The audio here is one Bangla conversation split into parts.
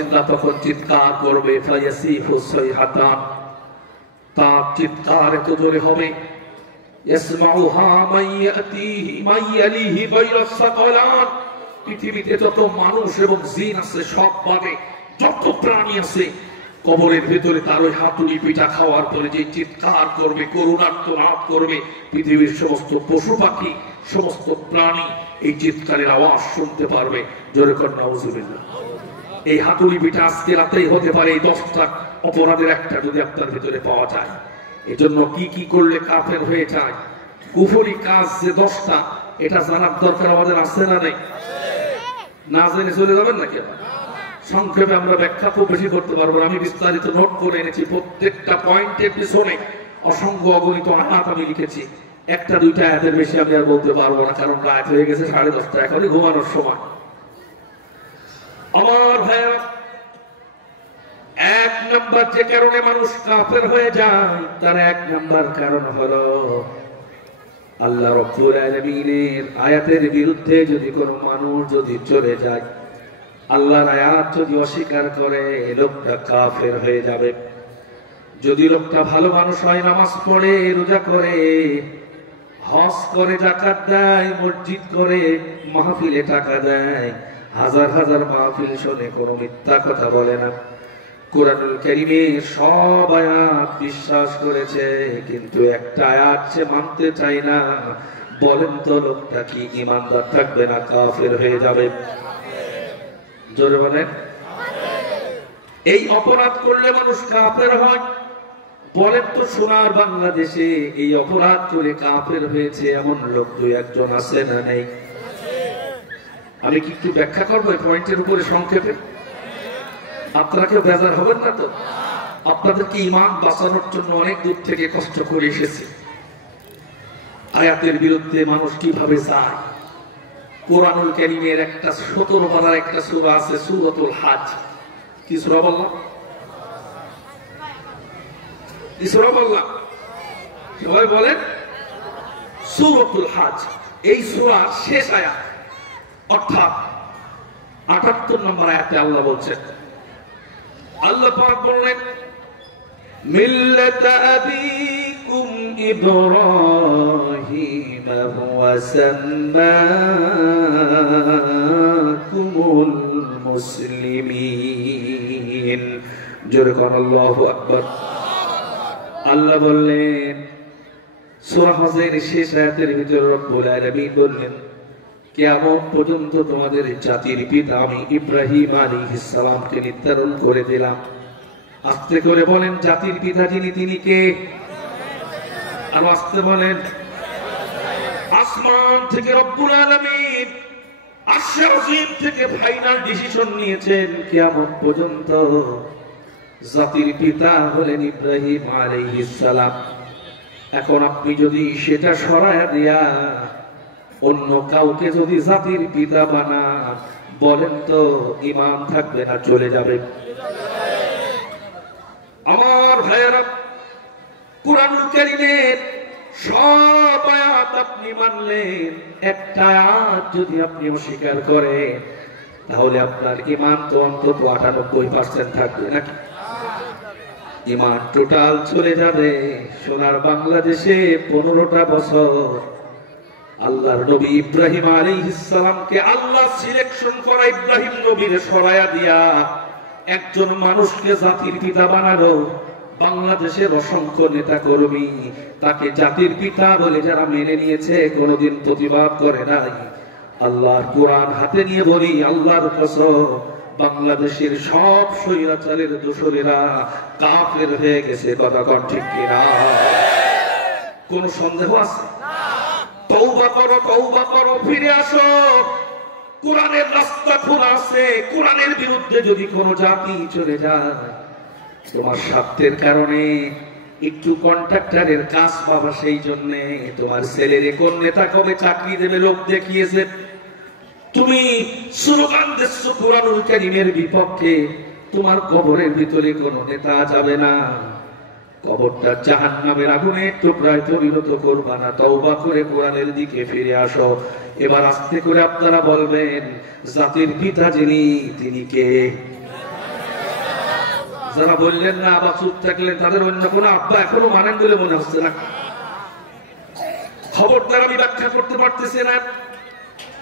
তখন চিৎকার করবে, তার চিৎকার এত জোরে হবে, পৃথিবীতে যত মানুষ এবং জিন আছে সব বাদে যত প্রাণী আছে কবরের ভেতরে তার ওই হাতুড়ি পিঠা খাওয়ার পরে যে চিৎকার করবে, করুণার্তনাদ করবে, পৃথিবীর সমস্ত পশু পাখি সমস্ত প্রাণী এই চিৎকারের আওয়াজ শুনতে পারবে। জোরে কর নাউজুবিল্লাহ। এই হাতুড়ি পিঠা আজকে রাতেই হতে পারে এই 10টা অপরাধের একটা যদি আপনার ভিতরে পাওয়া যায়। এই জন্য কি কি করলে কাফের হয়ে যায়, কুফরি কাজ যে 10টা, এটা জানার দরকার আমাদের আছে না নেই? না জেনে চলে যাবেন নাকি? সংক্ষেপে আমরা ব্যাখ্যা খুব বেশি করতে পারবো না, আমি বিস্তারিত নোট করে এনেছি। প্রত্যেকটা পয়েন্টের পিছনে অসংখ্য অগণিত আয়াত আমি লিখেছি। একটা দুইটা আয়াতের বেশি আমি আর বলতে পারবো না, কারণ রাত হয়ে গেছে 10:30, এখনই ঘুমানোর সময়। আমার ভাইয়েরা, 1 নাম্বার যে কারণে মানুষ কাফের হয়ে যায় তার 1 নাম্বার কারণ হলো আল্লাহ রাব্বুল আলামিনের আয়াতের বিরুদ্ধে যদি কোনো মানুষ যদি চলে যায়, আল্লাহর আয়াত যদি অস্বীকার করে, লোকটা কাফের হয়ে যাবে। যদি লোকটা ভালো মানুষ হয়, নামাজ পড়ে, রোজা করে, হজ করে, যাকাত দেয়, মসজিদ করে, মাহফিলে টাকা দেয়, হাজার হাজার মাহফিল শোনে, কোনো মিথ্যা কথা বলে না, কুরআনুল কারীমের সব আয়াত বিশ্বাস করেছে, কিন্তু একটা আয়াত সে মানতে চায় না, বলেন তো লোকটা কি ঈমানদার থাকবে না কাফের হয়ে যাবে? জোরে বলেন। এই অপরাধ করলে মানুষ কাফের হয়। বলেন তো সোনার বাংলাদেশে এই অপরাধ করে কাফের হয়েছে এমন লোক 2-1 আছে না নেই? আমি কি একটু ব্যাখ্যা করবো এই পয়েন্টের উপরে সংক্ষেপে? আপনারা কেউ বেজার হবেন না তো? আপনাদেরকে ঈমান বাঁচানোর জন্য অনেক দূর থেকে কষ্ট করে এসেছি। আয়াতের বিরুদ্ধে মানুষ কিভাবে যায়। কুরআনুল কারীমের একটা 17 পারার একটা সূরা আছে, সূরাতুল হজ। কি সূরা বললাম? কি সূরা বললাম? সবাই বলেন সূরাতুল হজ। এই সূরার শেষ আয়াত অর্থাৎ 78 নম্বর আয়াতে আল্লাহ বলছেন, আল্লাহ পাক বললেন, মিল্লাতা আবিকুম ইব্রাহিম হুয়া সাম্মাকুমুল মুসলিমিন। জোরে কোন আল্লাহু আকবার। আল্লাহ বললেন সূরা হজের শেষ আয়াতের ভিতরে রব্বুল আলামিন বললেন, কিয়ামত পর্যন্ত তোমাদের জাতির পিতা আমি ইব্রাহিম আলাইহিস সালামকে নির্ধারণ করে দিলাম। আস্তে করে বলেন জাতির পিতা যিনি তিনি কে? আর আস্তে বলেন। আসমান থেকে রব্বুল আলামিন আরশে আজিম থেকে ফাইনাল ডিসিশন নিয়েছেন, কিয়ামত পর্যন্ত জাতির পিতা হলেন ইব্রাহিম আলাইহিস সালাম। এখন আপনি যদি সেটা সরায়া দিয়া অন্য কাউকে যদি জাতির পিতা বানান, বলেন তো ঈমান থাকবে না চলে যাবে? আমার ভাইয়েরা, কুরআনুল কারীমের সব আয়াত আপনি মানলেন, একটা আয়াত যদি আপনি অস্বীকার করেন, তাহলে আপনার ঈমান তো অন্তত 98% থাকবে নাকি? ঈমান টোটাল চলে যাবে। সোনার বাংলাদেশে 15টা বছর আল্লাহর নবী ইব্রাহিম আলাইহিস সালামকে আল্লাহ সিলেকশন করা ইব্রাহিম নবীর সরায়া দিয়া একজন মানুষকে জাতির পিতা বানালো। বাংলাদেশের অসংখ্য নেতা কর্মী তাকে জাতির পিতা বলে যারা মেনে নিয়েছে, কোনোদিন প্রতিবাদ করে নাই। আল্লাহর কোরআন হাতে নিয়ে বলি, আল্লাহর কসম, বাংলাদেশের সব স্বৈরাচারের দোসরেরা কাফের হয়ে গেছে। কথা কোন ঠিক কিনা? কোন সন্দেহ আছে? তওবা করো, তওবা করো, ফিরে আসো। কোরআনের রাস্তা খোলা আছে। কোরআনের বিরুদ্ধে যদি কোনো জাতি চলে যায়, তোমার স্বার্থের কারণে একটু কন্ট্রাক্টরের কাজ পাবা, সেই জন্য তোমার ছেলের কোন নেতা কবে চাকরি দেবে লোক দেখিয়েছে, তুমি স্লোগান দিচ্ছ কুরআনুল কারীমের বিপক্ষে, তোমার কবরের ভিতরে কোনো নেতা যাবে না। কবরটা জাহান্নামের আগুনে টুকরায় পরিণত করবা না। তওবা করে কোরআনের দিকে ফিরে আসো। এবার আস্তে করে আপনারা বলবেন জাতির পিতা যিনি তিনি কে? যারা বললেন না বা চুপ থাকলেন তাদের অন্য কোনো আব্বা এখনো মানেন বলে মনে হচ্ছে না। খবরদার আমি ব্যাখ্যা করতে পারতেছি না।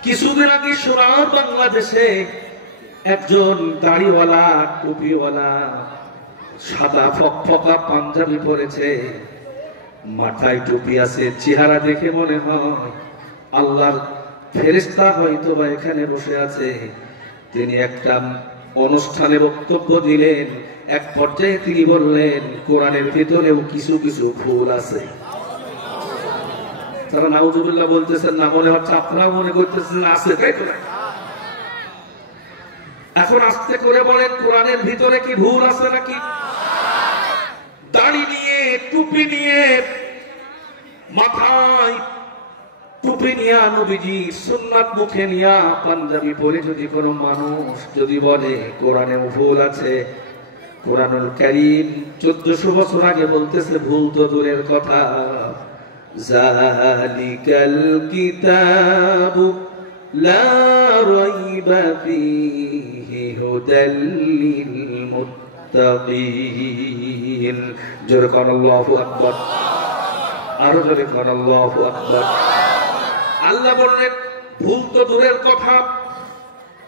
কিছুদিন আগে সোনার বাংলাদেশে একজন দাড়িওয়ালা টুপিওয়ালা সাদা ফকফকা পাঞ্জাবি পরেছে, মাথায় টুপি আছে, চেহারা দেখে মনে হয় আল্লাহর ফেরেশতা হয়তো বা এখানে বসে আছে। তিনি একটা অনুষ্ঠানে বক্তব্য দিলেন, এক পর্যায়ে তিনি বললেন কোরআনের ভিতরেও কিছু কিছু ভুল আছে। তারা নাউজুবিল্লাহ বলতেছেন না, মনে হচ্ছে আপনারাও মনে করতেছেন আছে, তাই তো? এখন আস্তে করে বলেন কোরআনের ভিতরে কি ভুল আছে নাকি? দাড়ি নিয়ে টুপি নিয়ে মাথায় টুপি নিয়া নবীজি সুন্নাত মুখে নিয়া পাঞ্জাবি পরে যদি কোনো মানুষ যদি বলে কোরআনে ভুল আছে, কোরআনুল কারীম 1400 বছর আগে বলতেছে ভুল তো দূরের কথা। যালিকাল কিতাবু লা রাইবা ফীহি হুদাল লিল মুত্তাকিন। জোরে কোন আল্লাহু আকবার, আরো জোরে কোন আল্লাহু আকবার। আল্লাহ বললেন ভুল তো দূরের কথা,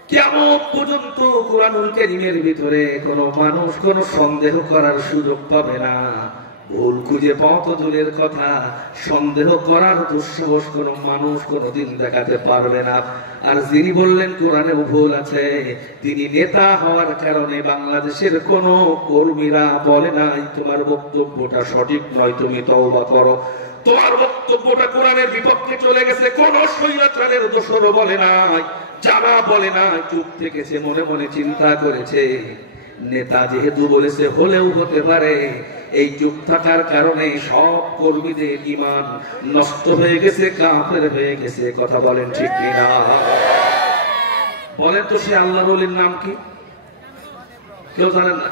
কিয়ামত পর্যন্ত কোরআনুল কারীমের ভিতরে কোনো মানুষ কোনো সন্দেহ করার সুযোগ পাবে না। ভুল খুঁজে পাওয়া তো দূরের কথা, সন্দেহ করার দুঃসাহস কোনো মানুষ কোনোদিন দেখাতে পারবে না। আর যিনি বললেন কোরআনে ভুল আছে, তিনি নেতা হওয়ার কারণে বাংলাদেশের কোন কর্মীরা বলে নাই তোমার বক্তব্যটা সঠিক নয়, তুমি তওবা করো। তোমার বক্তব্যটা কোরআনের বিপক্ষে চলে গেছে, কোন স্বৈরাচারের দোষরও বলে নাই। যারা বলে না চুপ থেকেছে, মনে মনে চিন্তা করেছে নেতা যেহেতু বলেছে হলেও হতে পারে। এই চুপ থাকার কারণে সব কর্মীদের ঈমান নষ্ট হয়ে গেছে, কাফের হয়ে গেছে। কথা বলেন ঠিক কিনা? বলেন তো সে আল্লাহর ওলির নাম কি? কেউ জানেন না?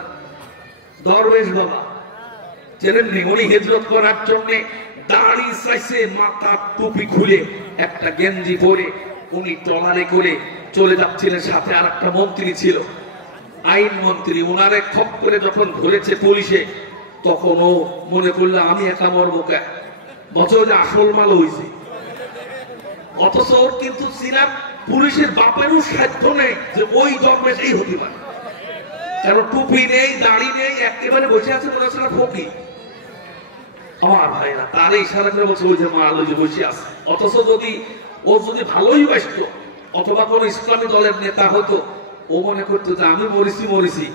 দরবেশ বাবা চেনেননি? উনি হিজরত করার জন্য দাড়ি চাইছে, মাথা টুপি খুলে একটা গেঞ্জি পরে উনি ট্রলারে করে চলে যাচ্ছিলেন, সাথে আর একটা মন্ত্রী ছিল, আইন মন্ত্রী। ওনারে খপ করে যখন ধরেছে পুলিশে, তখন ও মনে করলো আমি একা মরবো কে, বছর যে আসল মাল হয়েছে। অথচ ওর কিন্তু সিনার পুলিশের বাপেরও সাধ্য নেই যে ওই দরবেশ এই হতে পারে, কারণ টুপি নেই, দাড়ি নেই, একেবারে বসে আছে মনে হচ্ছে না ফকির। আমার ভাইরা তার ইশারা করে বলছে ওই যে মাল ওই যে বসে আছে। অথচ যদি ও যদি ভালোই বাসত অথবা কোন ইসলামী দলের নেতা হতো, ও মনে করতো যে আমি মরিছি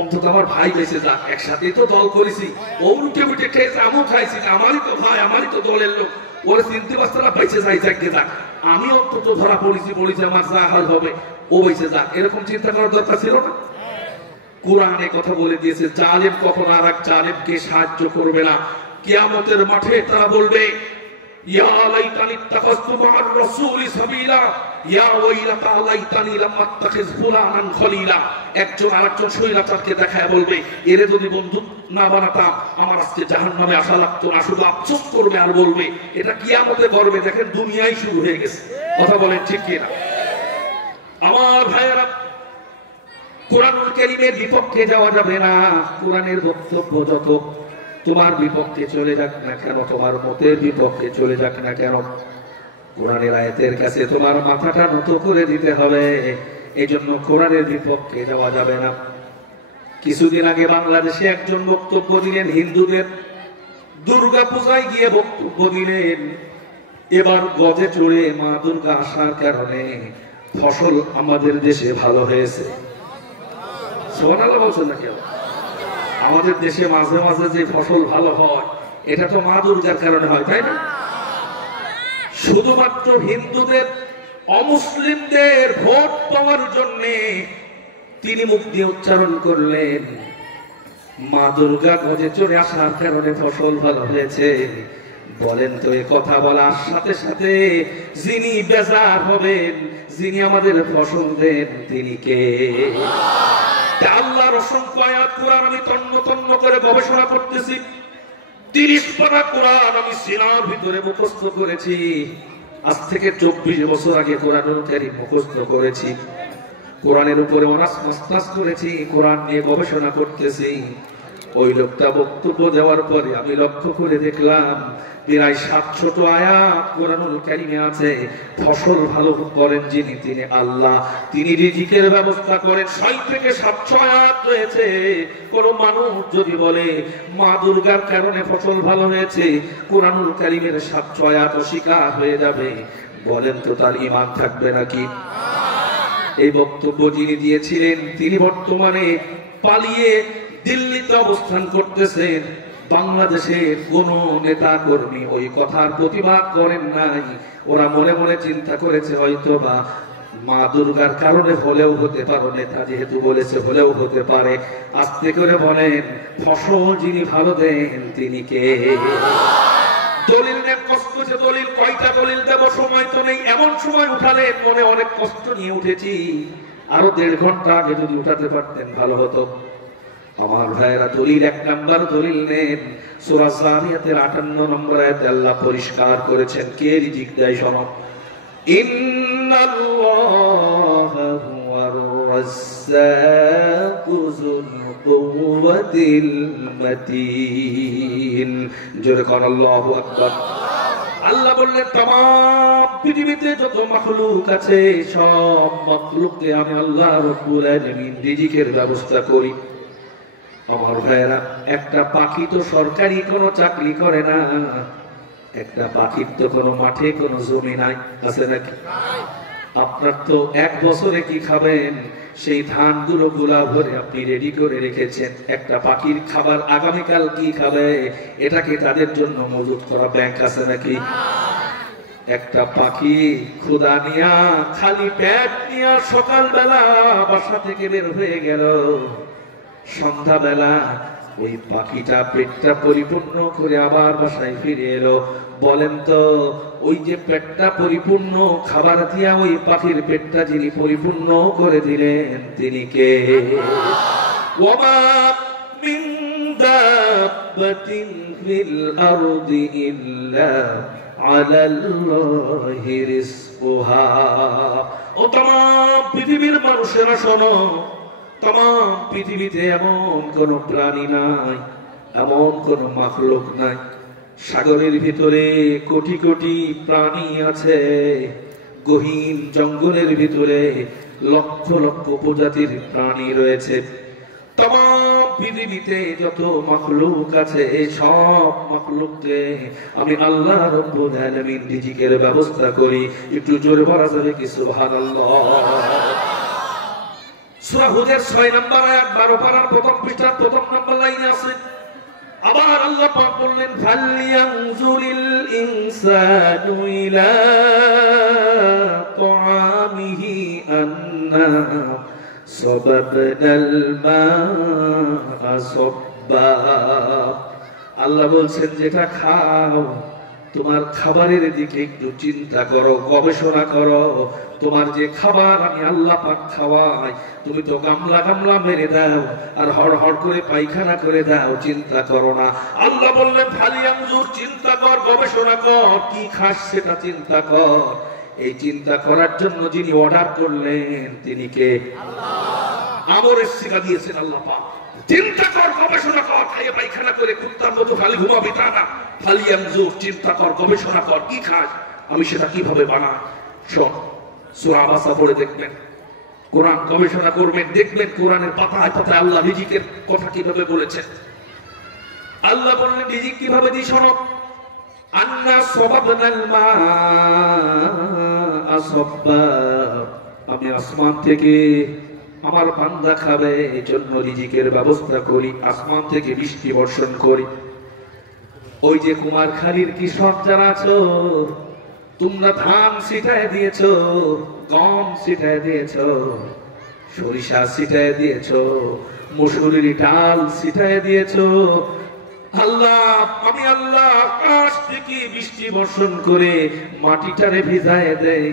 অন্তত আমার ভাই বেঁচে যাক, একসাথেই তো দল করেছি, ও উঠে উঠে খেয়েছে, আমিও খাইছি, আমারই তো ভাই, আমারই তো দলের লোক, ওরা চিনতে পারছে না, বেঁচে যাই যাকে যাক, আমি অন্তত ধরা পড়েছি আমার যা হাল হবে ও বেঁচে যাক, এরকম চিন্তা করার দরকার ছিল না? কোরআনে কথা বলে দিয়েছে জালেম কখনো আর এক জালেমকে সাহায্য করবে না। কিয়ামতের মাঠে তারা বলবে ইয়া লাইতানি ইত্তাখাযতু মা'আর রাসূলি সাবিলা ইয়া ওয়াইলাতা লাইতানি লাম আত্তাখিয ফুলানান খলিলা। একজন আরেকজন শৈলাচারকে দেখায় বলবে এরে যদি বন্ধু না বানাতাম আমার আজকে জাহান্নামে আসা লাগতো না। শুধু আফসোস করবে আর বলবে, এটা কিয়ামতে করবে। দেখেন দুনিয়াই শুরু হয়ে গেছে। কথা বলেন ঠিক কি না? আমার ভাইয়েরা, কোরআনুল কারীমের বিপক্ষে যাওয়া যাবে না। কোরআনের বক্তব্য যত তোমার বিপক্ষে চলে যাক না কেন, তোমার মতের বিপক্ষে চলে যাক না কেন, কোরআনের আয়াতের কাছে তোমার মাথাটা নত করে দিতে হবে। এই জন্য কোরআনের বিপক্ষে যাওয়া যাবে না। কিছুদিন আগে বাংলাদেশে একজন বক্তব্য দিলেন, হিন্দুদের দুর্গা পূজায় গিয়ে বক্তব্য দিলেন এবার গজে চড়ে মা দুর্গা আসার কারণে ফসল আমাদের দেশে ভালো হয়েছে। সুবহানাল্লাহ বলছেন না কেউ? আমাদের দেশে মাঝে মাঝে যে ফসল ভালো হয় এটা তো মা দুর্গার কারণে হয়, তাই না? শুধুমাত্র হিন্দুদের অমুসলিমদের ভোট পাওয়ার জন্য তিনি মুখ দিয়ে উচ্চারণ করলেন মা দুর্গা গজে চড়ে আসার কারণে ফসল ভালো হয়েছে। বলেন তো এ কথা বলার সাথে সাথে যিনি বেজার হবেন, যিনি আমাদের ফসল দেন, তিনি কে? আল্লাহর অসংখ্য আয়াত কোরআন আমি তন্ন তন্ন করে গবেষণা করতেছি। 30 পারা কোরআন আমি সিনার ভিতরে মুখস্থ করেছি। আজ থেকে 24 বছর আগে কোরআনুল কারীম মুখস্থ করেছি। কোরআনের উপরে অনার্স মাস্টার্স করেছি, কোরআন নিয়ে গবেষণা করতেছি। ওই লোকটা বক্তব্য দেওয়ার পরে আমি লক্ষ্য করে দেখলাম প্রায় 700 আয়াত কোরআনুল কারীমে আছে। ফসল ভালো করেন যিনি, তিনি আল্লাহ। তিনি রিজিকের ব্যবস্থা করেন। 6 থেকে 700 আয়াত রয়েছে। কোন মানুষ যদি বলে মা দুর্গার কারণে ফসল ভালো হয়েছে, কোরআনুল কারীমের 700 আয়াত অস্বীকার হয়ে যাবে, বলেন তো তার ঈমান থাকবে নাকি? এই বক্তব্য যিনি দিয়েছিলেন তিনি বর্তমানে পালিয়ে দিল্লিতে অবস্থান করতেছেন। বাংলাদেশের কোন নেতা কর্মী ওই কথার প্রতিবাদ করেন নাই। ওরা মনে মনে চিন্তা করেছে হয়তো বা মা দুর্গার কারণে হলেও হতে পারে, নেতা যেহেতু বলেছে হলেও হতে পারে। আস্তে করে বলেন, ফসল যিনি ভালো দেন তিনি কে? দলিল নিয়ে কষ্ট হচ্ছে, দলিল কয়টা দলিল দেব, সময় তো নেই। এমন সময় উঠালেন মনে অনেক কষ্ট নিয়ে উঠেছি, আরো 1.5 ঘন্টা আগে যদি উঠাতে পারতেন ভালো হতো। আমার ভাইয়েরা, দলিল 1 নাম্বার দলিল নেন। সূরা জারিয়াতের 58 নম্বর আয়াতে আল্লাহ পরিষ্কার করেছেন কে রিজিক দেয়। শোনো, ইন্নাল্লাহা হুয়ার রাজ্জাকু যুল কুওয়াতিল মাতিন। জোরে কোন আল্লাহু আকবার। আল্লাহ বললেন तमाम পৃথিবীতে যত মাখলুক আছে সব মাখলুককে আমি আল্লাহ রাব্বুল আলামিন রিজিকের ব্যবস্থা করি। আমার ভাইয়েরা, একটা পাখি তো সরকারি কোনো চাকরি করে না। একটা পাখির তো কোনো মাঠে কোনো জমি নাই, আছে নাকি? আপনার তো 1 বছরে কি খাবেন সেই ধানগুলো গোলা ভরে আপনি রেডি করে রেখেছেন। একটা পাখির খাবার আগামীকাল কি খাবে এটাকে তাদের জন্য মজুত করা ব্যাংক আছে নাকি? একটা পাখি ক্ষুধা নিয়া, খালি পেট নিয়া সকালবেলা বাসা থেকে বের হয়ে গেল, সন্ধ্যাবেলা ওই পাখিটা পেটটা পরিপূর্ণ করে আবার বাসায় ফিরে এলো। বলেন তো ওই যে পেটটা পরিপূর্ণ খাবার দিয়া ওই পাখির পেটটা যিনি পরিপূর্ণ করে দিলেন তিনি কে? ওয়ামা মিন দাব্বাতিন ফিল আরদি ইল্লা আলাল্লাহি রিজকুহা। ও तमाम পৃথিবীর মানুষেরা শোনো, तमाम পৃথিবীতে এমন কোন প্রাণী নাই, এমন কোন মাখলুক নাই। সাগরের ভিতরে কোটি কোটি প্রাণী আছে, গহীন জঙ্গলের ভিতরে লক্ষ লক্ষ প্রজাতির প্রাণী রয়েছে। तमाम পৃথিবীতে যত মাখলুক আছে সব মাখলুককে আমি আল্লাহ রাব্বুল আলামিন রিজিকের ব্যবস্থা করি। একটু জোরে বলা যাবে কি সুবহানাল্লাহ? সূরা হুদের 6 নম্বর আয়াত 12 পারার প্রথম পৃষ্ঠার 1 নম্বর লাইনে আছে। আবার আল্লাহ পাক বললেন, ফালইয়ানজুরিল ইনসানু ইলা তাআমিহি আন্না সাবাবনাল মা'a সাব্বা। আল্লাহ বলছেন যেটা খাও তোমার খাবারের দিকে একটু চিন্তা করো, গবেষণা করো। তোমার যে খাবার আমি আল্লাহ পাক খাওয়াই, তুমি তো গামলা গামলা মেরে দাও আর হড় হড় করে পায়খানা করে দাও, চিন্তা করো না। আল্লাহ বললেন ফালিয়ানজুর, চিন্তা কর, গবেষণা কর, কি খাস সেটা চিন্তা কর। এই চিন্তা করার জন্য যিনি অর্ডার করলেন তিনি কে? আল্লাহ। আমরের শিক্ষা দিয়েছেন আল্লাহ পাক। চিন্তা কর, গবেষণা কর, খাইয়ে পায়খানা করে কুত্তার মতো খালি ঘুমাবি তা না। ফালিয়ানজুর, চিন্তা কর, গবেষণা কর, কি খাস আমি সেটা কিভাবে বানাই। শোন, সূরা আবাসা পড়ে দেখবেন, কোরআন গবেষণা করবেন, দেখবেন কোরআনের পাতায় পাতায় আল্লাহ রিজিকের কথা কিভাবে বলেছেন। আল্লাহ বললেন রিজিক কিভাবে দিই শোনো। আন্না সাবাবনাল মা'a সাব্বা, আমি আসমান থেকে আমার বান্দা খাবে এই জন্য রিজিকের ব্যবস্থা করি, আসমান থেকে বৃষ্টি বর্ষণ করি। ওই যে কুমারখালীর কৃষক যারা আছো, তোমরা ধান ছিটায় দিয়েছো, গম ছিটায় দিয়েছো, সরিষা ছিটায় দিয়েছো, মসুরির ডাল ছিটায় দিয়েছো। আল্লাহ, আমি আল্লাহ আকাশ থেকে বৃষ্টি বর্ষণ করে মাটিটারে ভিজায় দেই।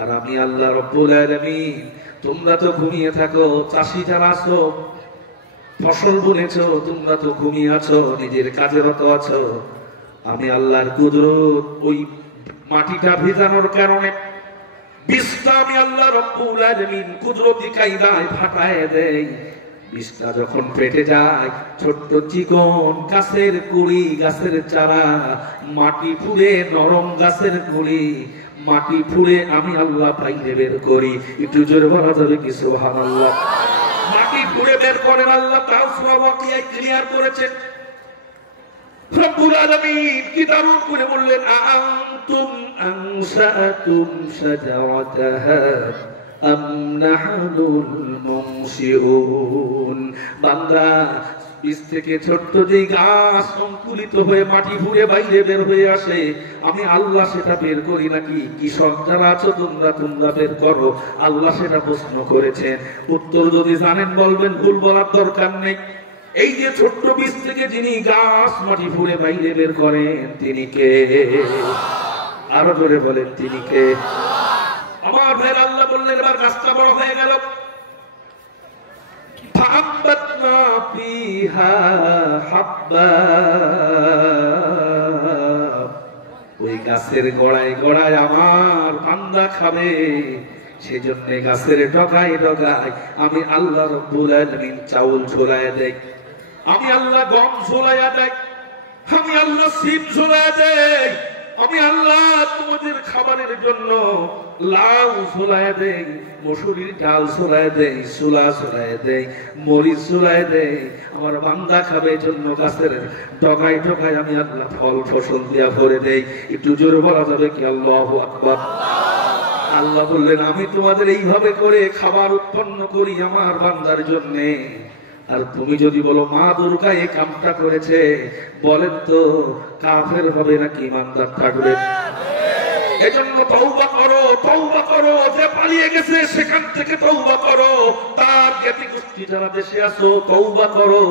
আর আমি আল্লাহ রব্বুল আলামিন, তোমরা তো ঘুমিয়ে থাকো, চাষি যারা আছো ফসল বুনেছো, তোমরা তো ঘুমিয়ে আছো, নিজের কাজে রত আছো। আমি আল্লাহর কুদরত ওই মাটিটা ভিজানোর কারণে বিষটা আমি আল্লাহ রব্বুল আলামিন কুদরতি কায়দায় ফাটায় দেই। বিষটা যখন পেটে যায়, ছোট্ট চিকন গাছের কুড়ি, গাছের চারা, মাটি ফুঁড়ে নরম গাছের কুড়ি, মাটি ফুঁড়ে আমি আল্লাহ বাইরে বের করি। একটু জোরে বলা যাবে কি সুবহানাল্লাহ? মাটি ফুঁড়ে বের করেন আল্লাহ। তাও সূরা ওয়াকিয়ায় ক্লিয়ার করেছেন রব্বুল আলামিন কি দারুণ করে বললেন, আনতুম আনশাতুম শাজারাতাহা আম নাহনুল মুনশিউন। বান্দা, বীজ থেকে ছোট্ট যে গাছ অঙ্কুরিত হয়ে মাটি ফুঁড়ে বাইরে বের হয়ে আসে, আমি আল্লাহ সেটা বের করি নাকি কৃষক যারা আছো তোমরা বের করো? আল্লাহ সেটা প্রশ্ন করেছেন। উত্তর যদি জানেন বলবেন, ভুল বলার দরকার নেই। এই যে ছোট্ট বীজ থেকে যিনি গাছ মাটি ফুঁড়ে বাইরে বের করেন, তিনি কে? আরো জোরে বলেন, তিনি কে? আমার ভাইয়ের আল্লাহ বললেন, এবার গাছটা বড় হয়ে গেল। ফাআম্বাতনা ফিহা হাব্বা, ওই গাছের গোড়ায় গোড়ায় আমার বান্দা খাবে, সেজন্য গাছের ডগায় ডগায় আমি আল্লাহ রব্বুল আলামিন চাউল ঝোলায়া দেই, আমি আল্লাহ গম ঝোলায়া দেই, আমি আল্লাহ সিম ঝোলায়া দেই, আমি আল্লাহ তোমাদের খাবারের জন্য লাউ ঝোলায়া দেই, মসুরির ডাল ঝোলায়া দেই, ছোলা ঝোলায়া দেই, মরিচ ঝোলায়া দেই, আমার বান্দা খাবে জন্য গাছের ডগায় ডগায় আমি আল্লাহ ফল ফসল দিয়া ভরে দেই। একটু জোরে বলা যাবে কি আল্লাহু আকবার? আল্লাহ বললেন, আমি তোমাদের এইভাবে করে খাবার উৎপন্ন করি আমার বান্দার জন্য। আর তুমি যদি বলো মা দুর্গা এই কামটা করেছে, বলেন তো কাফের হবে নাকি ইমানদার থাকবে? এজন্য তওবা করো, তওবা করো। যে পালিয়ে গেছে সেখান থেকে তওবা করো। তার জ্ঞাতি গোষ্ঠী যারা দেশে আছো তওবা করো।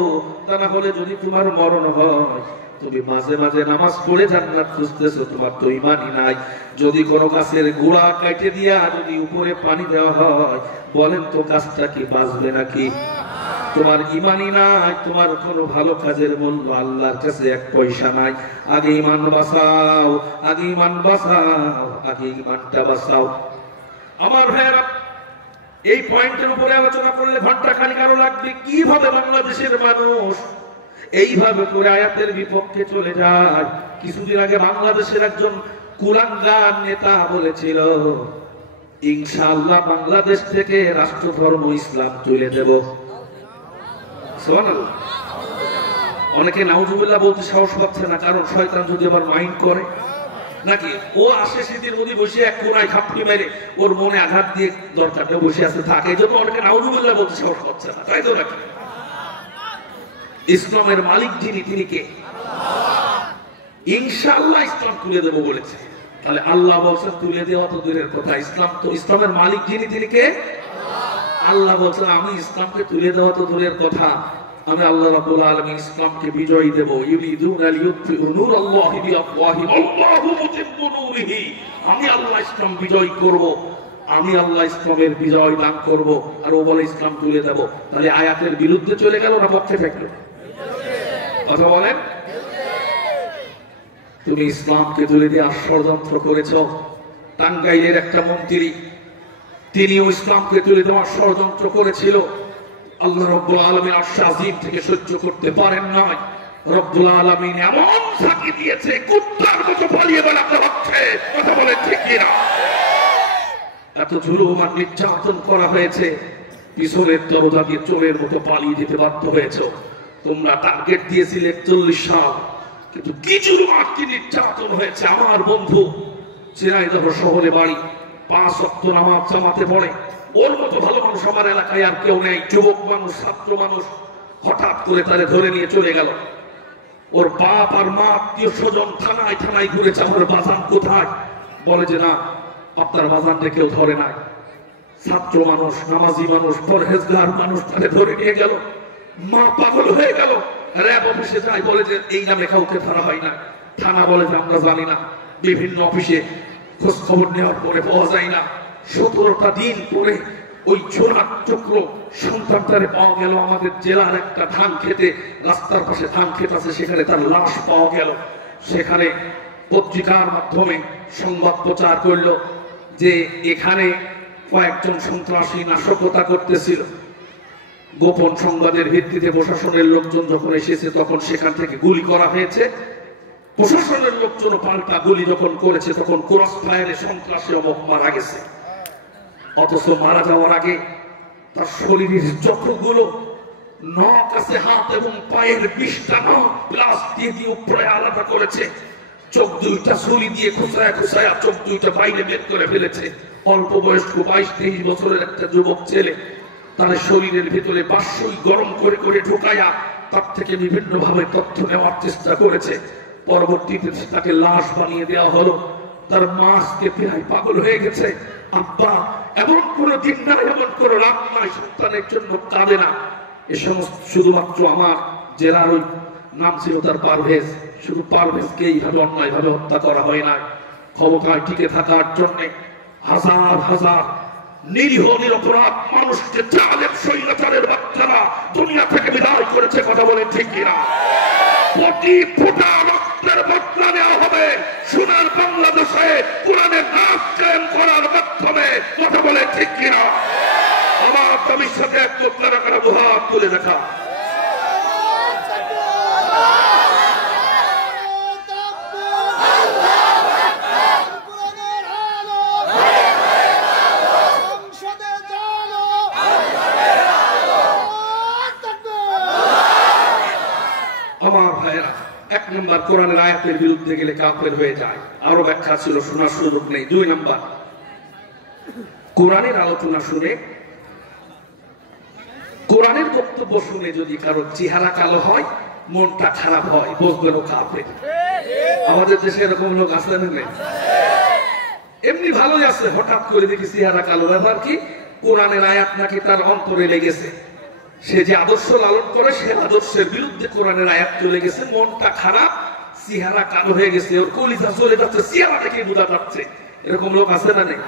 তা না হলে যদি তোমার মরণ হয়, তুমি মাঝে মাঝে নামাজ পড়ে জান্নাত খুঁজতেছো, তোমার তো ঈমানই নাই। যদি কোনো গাছের গোড়া কাটে দিয়া যদি উপরে পানি দেওয়া হয়, বলেন তো গাছটা কি বাঁচবে নাকি? তোমার ঈমানই নাই, তোমার কোনো ভালো কাজের মূল্য আল্লাহর কাছে এক পয়সা নাই। আগে ঈমান বাঁচাও, আগে ঈমান বাঁচাও, আগে ঈমানটা বাঁচাও। আমার ভাইয়েরা, এই পয়েন্টের উপরে আলোচনা করলে ঘন্টা খানিক আরো লাগবে। কিভাবে বাংলাদেশের মানুষ এইভাবে করে আয়াতের বিপক্ষে চলে যায়। কিছুদিন আগে বাংলাদেশের একজন কুলাঙ্গার নেতা বলেছিল, ইনশাআল্লাহ বাংলাদেশ থেকে রাষ্ট্র ধর্ম ইসলাম তুলে দেব। সুবহানাল্লাহ। অনেকে নাউজুবিল্লাহ বলতে সাহস পাচ্ছে না, কারণ শয়তান যদি আবার মাইন্ড করে নাকি। ও আসে শীতের মধ্যে বসে এক কোনায় খাপড়ি মেরে ওর মনে আঘাত দিয়ে দরকারটা বসে আছে থাকে, এই জন্য অনেকে নাউজুবিল্লাহ বলতে সাহস পাচ্ছে না, তাই তো নাকি? ইসলামের মালিক যিনি, তিনি কে? ইনশাআল্লাহ ইসলাম তুলে দেবো বলেছে। তাহলে আল্লাহ বলছেন তুলে দেওয়া তো দূরের কথা, ইসলাম তো, ইসলামের মালিক যিনি, তিনি কে? আল্লাহ বলছেন আমি ইসলামকে তুলে দেওয়া তো দূরের কথা, আমি আল্লাহ রাব্বুল আলামিন ইসলামকে বিজয় দেব। ইউরিদুনা লিইউতফিউ নূরাল্লাহি বিআফওয়াহিহিম আল্লাহু মুতিম্মু নূরিহি। আমি আল্লাহ ইসলাম বিজয় করব, আমি আল্লাহ ইসলামের বিজয় দান করব। আর ও বলে ইসলাম তুলে দেব। তাহলে আয়াতের বিরুদ্ধে চলে গেল না পক্ষে থাকলো? কথা বলেন। তুমি ইসলামকে তুলে দিয়ে ষড়যন্ত্র করেছ। টাঙ্গাইলের একটা মন্ত্রী, তিনিও ইসলামকে তুলে দেওয়ার ষড়যন্ত্র করেছিল। আল্লাহ রব্বুল আলামিন আরশ আজিম থেকে সহ্য করতে পারেন নাই। রব্বুল আলামিন এমন ফাঁকি দিয়েছে, কুত্তার মতো পালিয়ে বেড়াতে হচ্ছে। কথা বলেন ঠিক কিনা? এত জুলুম আর নির্যাতন করা হয়েছে, পিছনের দরজা দিয়ে চোরের মতো পালিয়ে যেতে বাধ্য হয়েছ। তোমরা টার্গেট দিয়েছিলে 41 সাল, কিন্তু কি জুলুম আর কি নির্যাতন হয়েছে। আমার বন্ধু ঝিনাইদহ শহরে বাড়ি, 5 ওয়াক্ত নামাজ জামাতে পড়ে, ওর মতো ভালো মানুষ আমার এলাকায় আর কেউ নেই। যুবক মানুষ, ছাত্র মানুষ, হঠাৎ করে তারে ধরে নিয়ে চলে গেল। ওর বাপ আর মা, আত্মীয় স্বজন থানায় থানায় ঘুরেছে, আমার বাজান কোথায়? বলে যে না, আপনার বাজানকে কেউ ধরে নাই। ছাত্র মানুষ, নামাজি মানুষ, পরহেজগার মানুষ, তারে ধরে নিয়ে গেল। মা পাগল হয়ে গেল। র্যাব অফিসে যায়, বলে যে এই নামে কাউকে ধরা হয় না। থানা বলে যে আমরা জানি না। বিভিন্ন অফিসে খোঁজ খবর নেওয়ার পরে পাওয়া যায় না। 17টা দিন পরে ওই চোরার চক্র সন্তানটারে পাওয়া গেল আমাদের জেলার একটা ধান খেতে। রাস্তার পাশে ধান খেত আছে, সেখানে তার লাশ পাওয়া গেল। সেখানে পত্রিকার মাধ্যমে সংবাদ প্রচার করলো যে এখানে কয়েকজন সন্ত্রাসী নাশকতা করতেছিল। গোপন সংবাদের ভিত্তিতে প্রশাসনের লোকজন যখন এসেছে তখন সেখান থেকে গুলি করা হয়েছে। প্রশাসনের লোকজন পাল্টা গুলি যখন করেছে তখন ক্রস ফায়ারে সন্ত্রাসী অমক মারা গেছে। অথচ মারা যাওয়ার আগে তার শরীরের যতগুলো নখ আছে, হাত এবং পায়ের 20টা নখ প্লাস্টিক দিয়ে উপরে আলাদা করেছে। চোখ দুইটা ছুরি দিয়ে খুঁচায় খুঁচায় চোখ দুইটা বাইরে বের করে ফেলেছে। অল্প বয়স্ক 22-23 বছরের একটা যুবক ছেলে, তার শরীরের ভিতরে বাষ্পই গরম করে করে ঢুকাইয়া তার থেকে বিভিন্ন ভাবে তথ্য নেওয়ার চেষ্টা করেছে। পরবর্তীতে তাকে লাশ বানিয়ে দেওয়া হলো। তার মা আজকে প্রায় পাগল হয়ে গেছে। আব্বা এমন কোন দিন না, এমন কোন রাত নাই সন্তানের জন্য কাঁদে না। এ সমস্ত শুধুমাত্র আমার জেলার ওই নাম ছিল তার পারভেজ, শুধু পারভেজকে এইভাবে অন্যায় ভাবে হত্যা করা হয় না। ক্ষমতায় টিকে থাকার জন্য হাজার হাজার নিরীহ নিরপরাধ মানুষকে জালেম স্বৈরাচারের বাচ্চারা দুনিয়া থেকে বিদায় করেছে। কথা বলে ঠিক কিনা? প্রতি ফোঁটা রক্তের বদলা নেওয়া হবে সোনার বাংলাদেশে কোরআনের রাজ কায়েম করার মাধ্যমে। কথা বলে ঠিক কিনা? আমার দাবির সাথে এক লোকেরা কারা দুহাত তুলে দেখা। আমার ভাইয়েরা, 1 নম্বর কোরআনের আয়াতের বিরুদ্ধে গেলে কাফের হয়ে যায়। আরো ব্যাখ্যা ছিল, শোনার সুযোগ নেই। 2 নম্বর, কোরআনের আলোচনা শুনে, কোরআনের বক্তব্য শুনে যদি কারো চেহারা কালো হয়, মনটা খারাপ হয়, বুঝবেন ও কাফের। আমাদের দেশে এরকম লোক আছে না? এমনি ভালোই আছে, হঠাৎ করে দেখি চেহারা কালো। ব্যাপার কি? কোরআনের আয়াত নাকি তার অন্তরে লেগেছে। সে যে আদর্শ লালন করে সে আদর্শের বিরুদ্ধে কোরআনের আয়াত চলে গেছে, মনটা খারাপ, চেহারা কালো হয়ে গেছে, ওর কলিজা চলে যাচ্ছে, চেহারা থেকে বোঝা যাচ্ছে। এরকম লোক আছে না? নেই?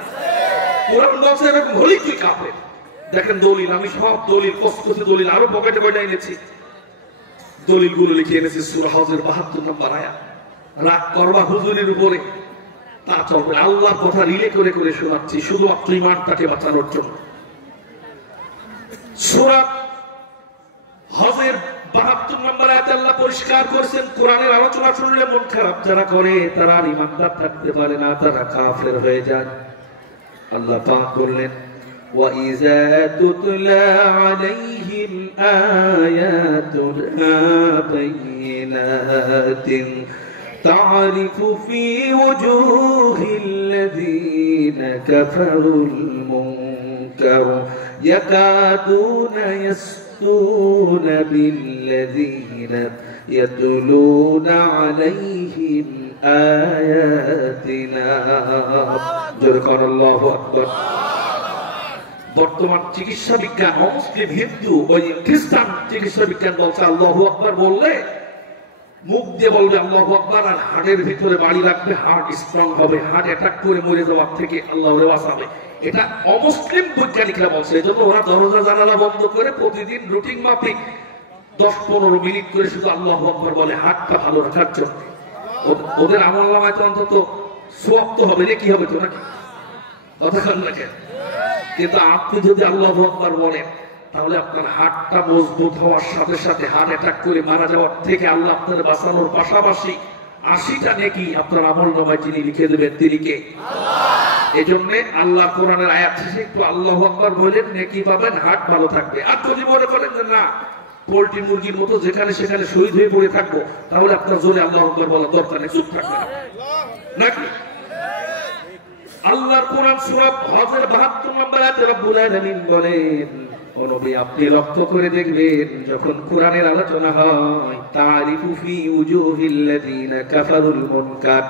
কোরআন বলছে এরকম হলেই তুই কাফের। দেখেন দলিল, আমি সব দলিল কষ্ট দলিল আরো পকেটে বইটা এনেছি, দলিল গুলো লিখে এনেছি। সূরা হজের 72 নম্বর আয়াত। রাগ করবা হুজুরের উপরে, তা চলবে। আল্লাহর কথা রিলে করে করে শোনাচ্ছি শুধুমাত্র ইমানটাকে বাঁচানোর জন্য। সূরা হজের 72 নম্বর আয়াতে আল্লাহ পরিষ্কার করেছেন, কোরআনের আলোচনা শুনলে মন খারাপ যারা করে তারা আর ইমানদার থাকতে পারে না, তারা কাফের হয়ে যায়। আল্লাহ পাক বললেন, وَإِذَا تُتْلَى عَلَيْهِمْ آيَاتُنَا بَيِّنَاتٍ تَعْرِفُ فِي وُجُوهِ الَّذِينَ كَفَرُوا الْمُنكَرَ يَكَادُونَ يَسْطُونَ بِالَّذِينَ يَتْلُونَ عَلَيْهِمْ آيَاتِنَا جركان الله أكبر। বর্তমান চিকিৎসা বিজ্ঞান, অমুসলিম হিন্দু ওই খ্রিস্টান চিকিৎসা বিজ্ঞান বলছে আল্লাহু আকবার বললে মুখ দিয়ে বলবে আল্লাহু আকবার, আর হার্টের ভিতরে বাড়ি রাখবে, হার্ট স্ট্রং হবে, হার্ট অ্যাটাক করে মরে যাওয়ার থেকে আল্লাহরে বাঁচাবে। এটা অমুসলিম বৈজ্ঞানিকরা বলছে। এজন্য ওরা দরজা জানালা বন্ধ করে প্রতিদিন রুটিন মাফিক 10-15 মিনিট করে শুধু আল্লাহু আকবার বলে, হার্টটা ভালো রাখার জন্য। ওদের আমলনামায় তো অন্তত সওয়াব তো হবে, কি হবে তো নাকি? কথা বলেন না কেন? কিন্তু আপনি যদি আল্লাহু আকবার বলেন তাহলে আপনার হার্টটা মজবুত হওয়ার সাথে সাথে হার্ট অ্যাটাক করে মারা যাওয়ার থেকে আল্লাহ আপনার বাঁচানোর পাশাপাশি 80টা নেকি আপনার আমলনামায় যিনি লিখে দেবেন তিনি কে? আল্লাহ। এজন্য আল্লাহ কোরআনের আয়াত শেষে একটু আল্লাহু আকবার বলেন, নেকি পাবেন, হার্ট ভালো থাকবে। আর যদি মনে করেন যে না পোল্ট্রি মুরগির মতো যেখানে সেখানে শহীদ হয়ে পড়ে থাকবো, তাহলে আপনার জোরে আল্লাহু আকবার বলা দরকার নেই, চুপ থাকবেন নাকি? আল্লাহর কোরআন সূরা হজের 72 নম্বর আয়াতে রব্বুল আলামিন বলেন, ও নবী আপনি লক্ষ্য করে দেখবেন যখন কোরআনের আলোচনা হয়, তারিফু ফি উজুহিল্লাযিনা কাফারুল মুনকার,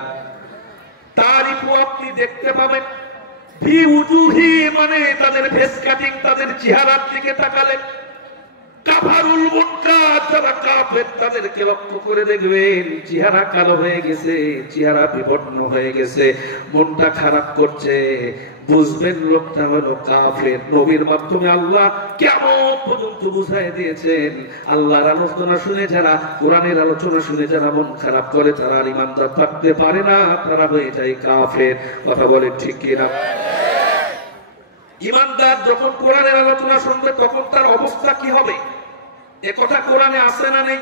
তারিফু আপনি দেখতে পাবেন, ফি উজুহি মানে তাদের ফেস কাটিং, তাদের চেহারার দিকে তাকালে, কাফারুল মুনকার যারা কাফের তাদেরকে লক্ষ্য করে দেখবেন চেহারা কালো হয়ে গেছে, চেহারা বিবর্ণ হয়ে গেছে, মনটা খারাপ করছে, বুঝবেন লোকটা হলো কাফের। নবীর মাধ্যমে আল্লাহ কিয়ামত পর্যন্ত বুঝাই দিয়েছেন, আল্লাহর আলোচনা শুনে যারা, কোরআনের আলোচনা শুনে যারা মন খারাপ করে তারা ইমানদার থাকতে পারে না, তারা হয়ে যায় কাফের। কথা বলে ঠিক কিনা? ইমানদার যখন কোরআনের আলোচনা শুনবে তখন তার অবস্থা কি হবে? এ কথা কোরআনে আছে না নেই?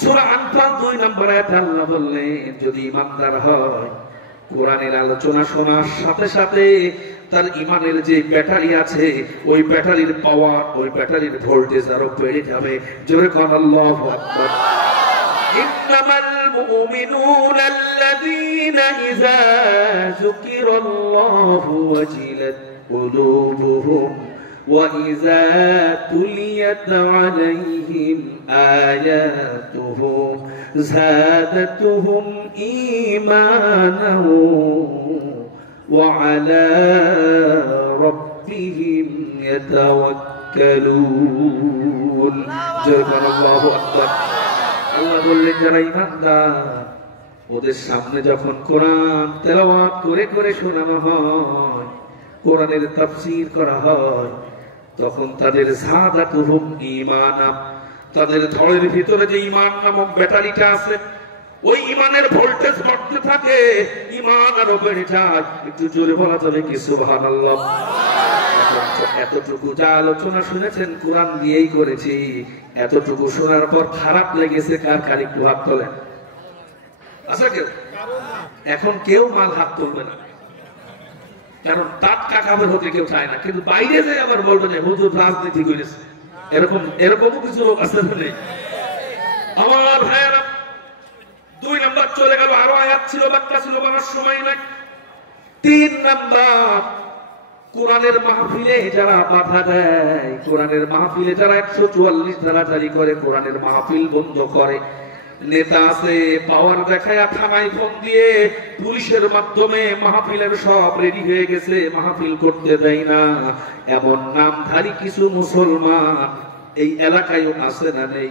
সূরা আনফাল 2 নম্বর আয়াতে আল্লাহ বললেন, যদি ইমানদার হয় কোরআনের আলোচনা শোনার সাথে সাথে তার ইমানের যে ব্যাটারি আছে ওই ব্যাটারির পাওয়ার, ওই ব্যাটারির ভোল্টেজ আরো বেড়ে যাবে। জোরে কোন আল্লাহু আকবার। ইন্নামাল মুমিনুনা আল্লাযীনা ইযা যুকিরাল্লাহু ওয়াজিলাত কুলুবুহুম ওয়া ইযা তুলিয়াত আলাইহিম আয়াতুহু যাদাতুহুম ঈমানান ওয়া আলা রাব্বিহিম ইয়াতাওয়াক্কালুন। জোরে বলুন আল্লাহু আকবার। আল্লাহ বললেন, যারা ঈমানদার ওদের সামনে যখন কোরআন তেলাওয়াত করে করে শোনানো হয়, কোরআনের তাফসীর করা হয়, তখন তাদের যাদাতুহুম ঈমানা, তাদের ধরের ভিতরে যে ঈমান নামক ব্যাটারিটা আছে ওই ঈমানের ভোল্টেজ বাড়তে থাকে, ঈমান আরো বেড়ে যায়। একটু জোরে বলা যাবে কি সুবহানাল্লাহ? এতটুকু যা আলোচনা শুনেছেন কোরআন দিয়েই করেছি, এতটুকু শোনার পর খারাপ লেগেছে কার? কার একটু হাত তোলেন। আচ্ছা, কেউ এখন কেউ মাল হাত তুলবে না, কারণ টাটকা কাপড় হতে কেউ চায় না, কিন্তু বাইরে যে আবার বলবে যে হুজুর রাজনীতি করেছে, এরকমও কিছু লোক আছে। আমার ভাইয়েরা, 2 নাম্বার চলে গেল, আরো আয়াত ছিল, বাক্কা ছিল, বলার সময় নাই। 3 নাম্বার, কোরআনের মাহফিলে যারা বাধা দেয়, কোরআনের মাহফিলে যারা 144 ধারা জারি করে, কোরআনের মাহফিল বন্ধ করে, নেতা আছে পাওয়ার দেখায় থানায় ফোন দিয়ে পুলিশের মাধ্যমে মাহফিলের সব রেডি হয়ে গেছে, মাহফিল করতে দেয় না, এমন নামধারী কিছু মুসলমান এই এলাকায় আছে না নেই?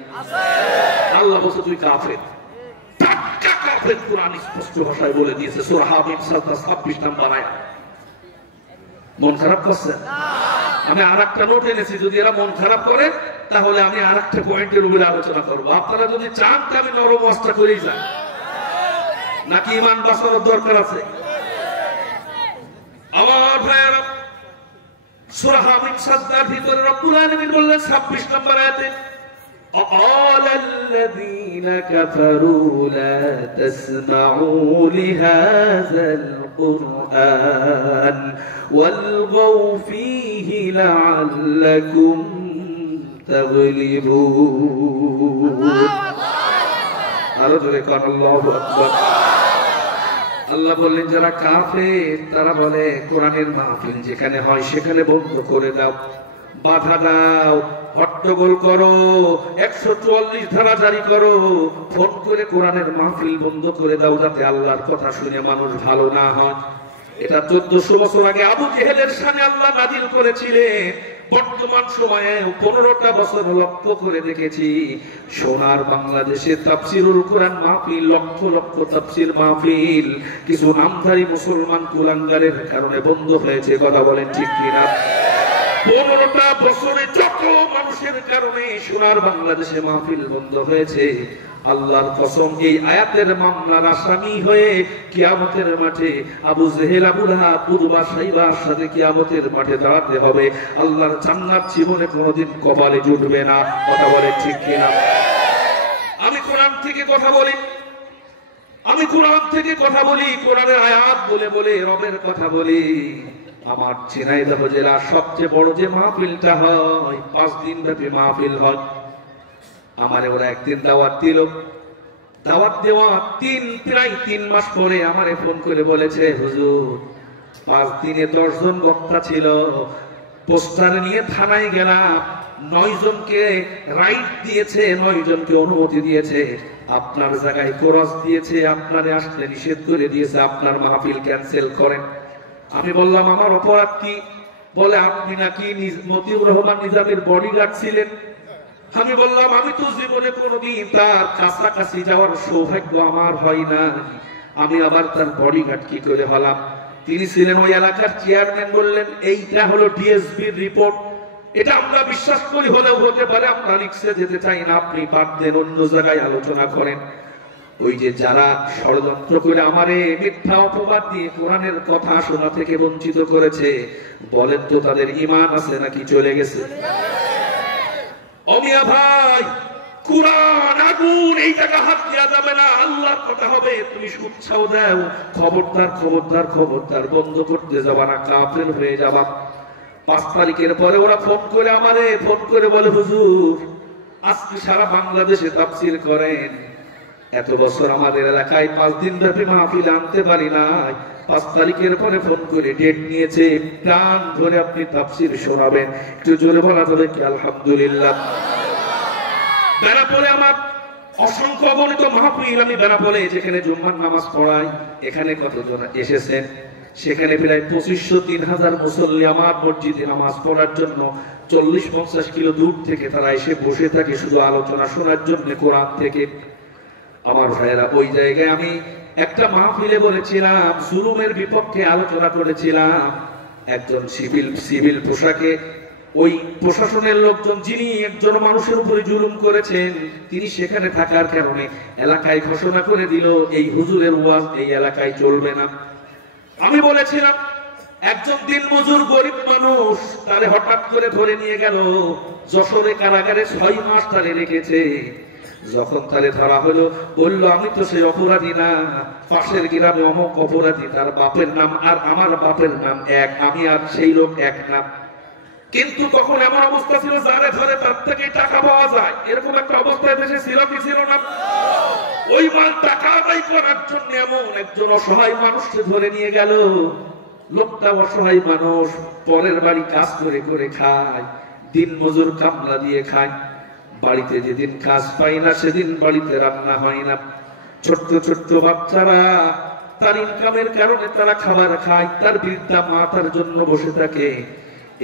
আল্লাহ বলছে তুই কাফের, টাটকা কাফের। কোরআন স্পষ্ট ভাষায় বলে দিয়েছে, সূরা হামিদ 26 নম্বর আয়াত। মন খারাপ করছে? আমি আরেকটা নোট এনেছি, যদি এরা মন খারাপ করে তাহলে আমি আরেকটা পয়েন্টের উপরে আলোচনা করবো। আপনারা যদি চান তো আমি নরম অস্ত্র করেই যাই, নাকি ঈমান বাঁচানোর দরকার আছে? আমার ভাইয়েরা, সূরা হামিদ সাজদার ভিতরে রব্বুল আলামিন বললেন 26 নম্বর আয়াতে, قال الذين كفروا لا تسمعوا لهذا القرآن والغوا فيه لعلكم تغلبون। আল্লাহু আকবার। আল্লাহ বললেন, যারা কাফের তারা বলে কোরআনের মাহফিল যেখানে হয় সেখানে বন্ধ করে দাও, বাধা দাও, হট্টগোল করো, 144 ধারা জারি করো, ফোন করে কোরআনের মাহফিল বন্ধ করে দাও, যাতে আল্লাহর কথা শুনে মানুষ ভালো না হয়। এটা 1400 বছর আগে আবু জেহেলের শানে আল্লাহ নাযিল করেছিলেন। বর্তমান সময়ে 15টা বছর লক্ষ্য করে দেখেছি সোনার বাংলাদেশে তাফসিরুল কোরআন মাহফিল, লক্ষ লক্ষ তাফসির মাহফিল কিছু নামধারী মুসলমান কুলাঙ্গারের কারণে বন্ধ হয়েছে। কথা বলেন ঠিক কিনা? 15টা বছরে যত মানুষের কারণে সোনার বাংলাদেশে মাহফিল বন্ধ হয়েছে, আল্লাহর কসম এই আয়াতের মামলার আসামি হয়ে কিয়ামতের মাঠে আবু জেহেল, আবু লাহাব, উতবা, শাইবার সাথে কিয়ামতের মাঠে দাঁড়াতে হবে। আল্লাহর জান্নাত জীবনে কোনোদিন কপালে জুটবে না। কথা বলে ঠিক কিনা? আমি কোরআন থেকে কথা বলি, আমি কোরআন থেকে কথা বলি, কোরআনের আয়াত বলে বলে রবের কথা বলি। আমার ঝিনাইদহ জেলার সবচেয়ে বড় যে মাহফিলটা হয়, 5 দিন ব্যাপী মাহফিল হয়, আমারে ওরা একদিন দাওয়াত দিল। দাওয়াত দেওয়া প্রায় 3 মাস পরে আমারে ফোন করে বলেছে, হুজুর 5 দিনে 10 জন বক্তা ছিল, পোস্টার নিয়ে থানায় গেলাম, 9 জনকে রাইট দিয়েছে, 9 জনকে অনুমতি দিয়েছে, আপনার জায়গায় কোরাস দিয়েছে, আপনারে আসতে নিষেধ করে দিয়েছে, আপনার মাহফিল ক্যান্সেল করেন। আমি বললাম আমার অপরাধ কি? বলে আপনি নাকি মতিউর রহমান নিজামের বডিগার্ড ছিলেন। আমি বললাম আমি তো জীবনে কোনোদিন তার কাছাকাছি যাওয়ার সৌভাগ্য আমার হয় না, আমি আবার তার বডিগার্ড কি করে হলাম? তিনি ছিলেন ওই এলাকার চেয়ারম্যান। বললেন এইটা হলো ডিএসপির রিপোর্ট, এটা আমরা বিশ্বাস করি, হলেও হতে পারে আমরা রিক্সে যেতে চাই না, আপনি বাদ দেন, অন্য জায়গায় আলোচনা করেন। ওই যে যারা ষড়যন্ত্র করে আমারে মিথ্যা অপবাদ দিয়ে কোরআনের কথা শোনা থেকে বঞ্চিত করেছে, বলেন তো তাদের ঈমান আছে নাকি চলে গেছে? অমিয়া ভাই, কুরআন আগুন, এই জায়গা হাত দেওয়া যাবে না, আল্লাহর কথা হবে। তুমি সুচ্ছাও দাও, খবরদার খবরদার খবরদার, বন্ধ করতে যাবা না, কাফের হয়ে যাবা। 5 তারিখের পরে ওরা ফোন করে আমারে ফোন করে বলে, হুজুর আজকে সারা বাংলাদেশে তাফসীর করেন, এত বছর আমাদের এলাকায় 5 দিন ব্যাপী মাহফিল আনতে পারি নাই, 5 তারিখের পরে ফোন করে ডেট নিয়েছে, প্রাণ ধরে আপনি তাফসীর শোনাবেন। একটু জোরে বলা যাবে কি আলহামদুলিল্লাহ? বেনাপোলে আমার অসংখ্য অগণিত মাহফিল, আমি বেনাপোলে যেখানে জুম্মার নামাজ পড়াই, এখানে কতজন এসেছেন? সেখানে প্রায় 2500-3000 মুসল্লি আমার মসজিদে নামাজ পড়ার জন্য 40-50 কিলো দূর থেকে তারা এসে বসে থাকে শুধু আলোচনা শোনার জন্য কোরআন থেকে। আমার ভাইয়েরা, ওই জায়গায় আমি একটা মাহফিলে বলেছিলাম, জুলুমের বিপক্ষে আলোচনা করেছিলাম। একজন সিভিল পোশাকে ওই প্রশাসনের লোকজন, যিনি একজন মানুষের উপরে জুলুম করেছেন, তিনি সেখানে থাকার কারণে এলাকায় ঘোষণা করে দিল এই হুজুরের ওয়াজ এই এলাকায় চলবে না। আমি বলেছিলাম একজন দিনমজুর গরিব মানুষ, তারে হঠাৎ করে ধরে নিয়ে গেল যশোরে কারাগারে, 6 মাস তারে রেখেছে। যখন তারে ধরা হলো, বলল আমি তো সেই অপরাধী না, পাশের গ্রামে অমুক অপরাধী, তার বাপের নাম আর আমার বাপের নাম এক, আমি আর সেই লোক এক নাম। কিন্তু তখন এমন অবস্থা ছিল, যারে ধরে তার থেকে টাকা পাওয়া যায়, এরকম একটা অবস্থায় দেশে ছিল কি ছিল না? ওই মাল টাকা আদায় করার জন্য এমন একজন অসহায় মানুষকে ধরে নিয়ে গেল। লোকটা অসহায় মানুষ, পরের বাড়ি কাজ করে করে খায়, দিন মজুর কামলা দিয়ে খায়। বাড়িতে যেদিন কাজ পাই না সেদিন বাড়িতে রান্না হয় না। ছোট্ট ছোট্ট বাচ্চারা তার ইনকামের কারণে তারা খাবার খায়, তার বৃদ্ধা মা তার জন্য বসে থাকে।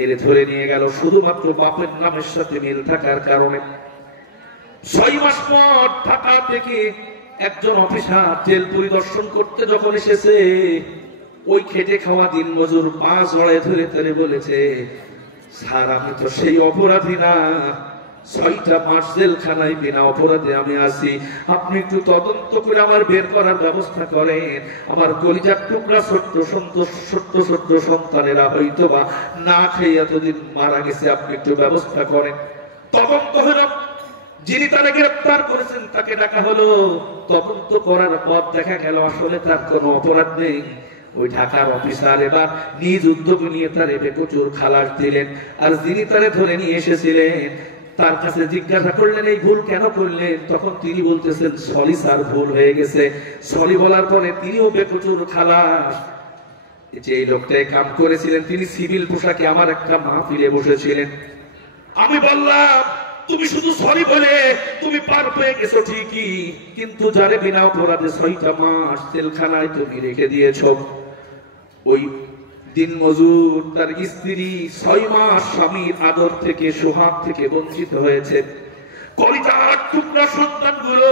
এর ধরে নিয়ে গেল শুধুমাত্র বাপের নামের সাথে মিল থাকার কারণে। 6 মাস পর ঢাকা থেকে একজন অফিসার জেল পরিদর্শন করতে যখন এসেছে, ওই খেটে খাওয়া দিন মজুর পা জড়ায় ধরে তারে বলেছে, স্যার আমি তো সেই অপরাধী না, 6টা মাস জেলখানায় বিনা অপরাধে আমি আছি, আপনি একটু তদন্ত করে আমার বের করার ব্যবস্থা করেন। আমার কলিজার টুকরা ছোট্ট ছোট্ট সন্তানেরা হয়তো বা না খেয়ে এতদিন মারা গেছে, আপনি একটু ব্যবস্থা করেন। তদন্ত হলো, যিনি তারা গ্রেফতার করেছেন তাকে ডাকা হলো। তদন্ত করার পর দেখা গেল আসলে তার কোনো অপরাধ নেই। ওই ঢাকার অফিসার এবার নিজ উদ্যোগে নিয়ে তারে বেকসুর খালাস দিলেন। আর যিনি তারে ধরে নিয়ে এসেছিলেন তার কাছে জিজ্ঞাসা করলেন এই ভুল কেন করলেন? তখন তিনি বলতেছেন সরি স্যার, ভুল হয়ে গেছে। সরি বলার পরে তিনিও বেকসুর খালাস। যে এই লোকটাই কাম করেছিলেন তিনি সিভিল পোশাকে আমার একটা মাহফিলে বসেছিলেন। আমি বললাম তুমি শুধু সরি বলে তুমি পার পেয়ে গেছো ঠিকই, কিন্তু যারে বিনা অপরাধে 6টা মাস জেলখানায় তুমি রেখে দিয়েছ, ওই দিন মজুর তার স্ত্রী 6 মাস স্বামীর আদর থেকে সোহাগ থেকে বঞ্চিত হয়েছে। কলিজার টুকরা সন্তানগুলো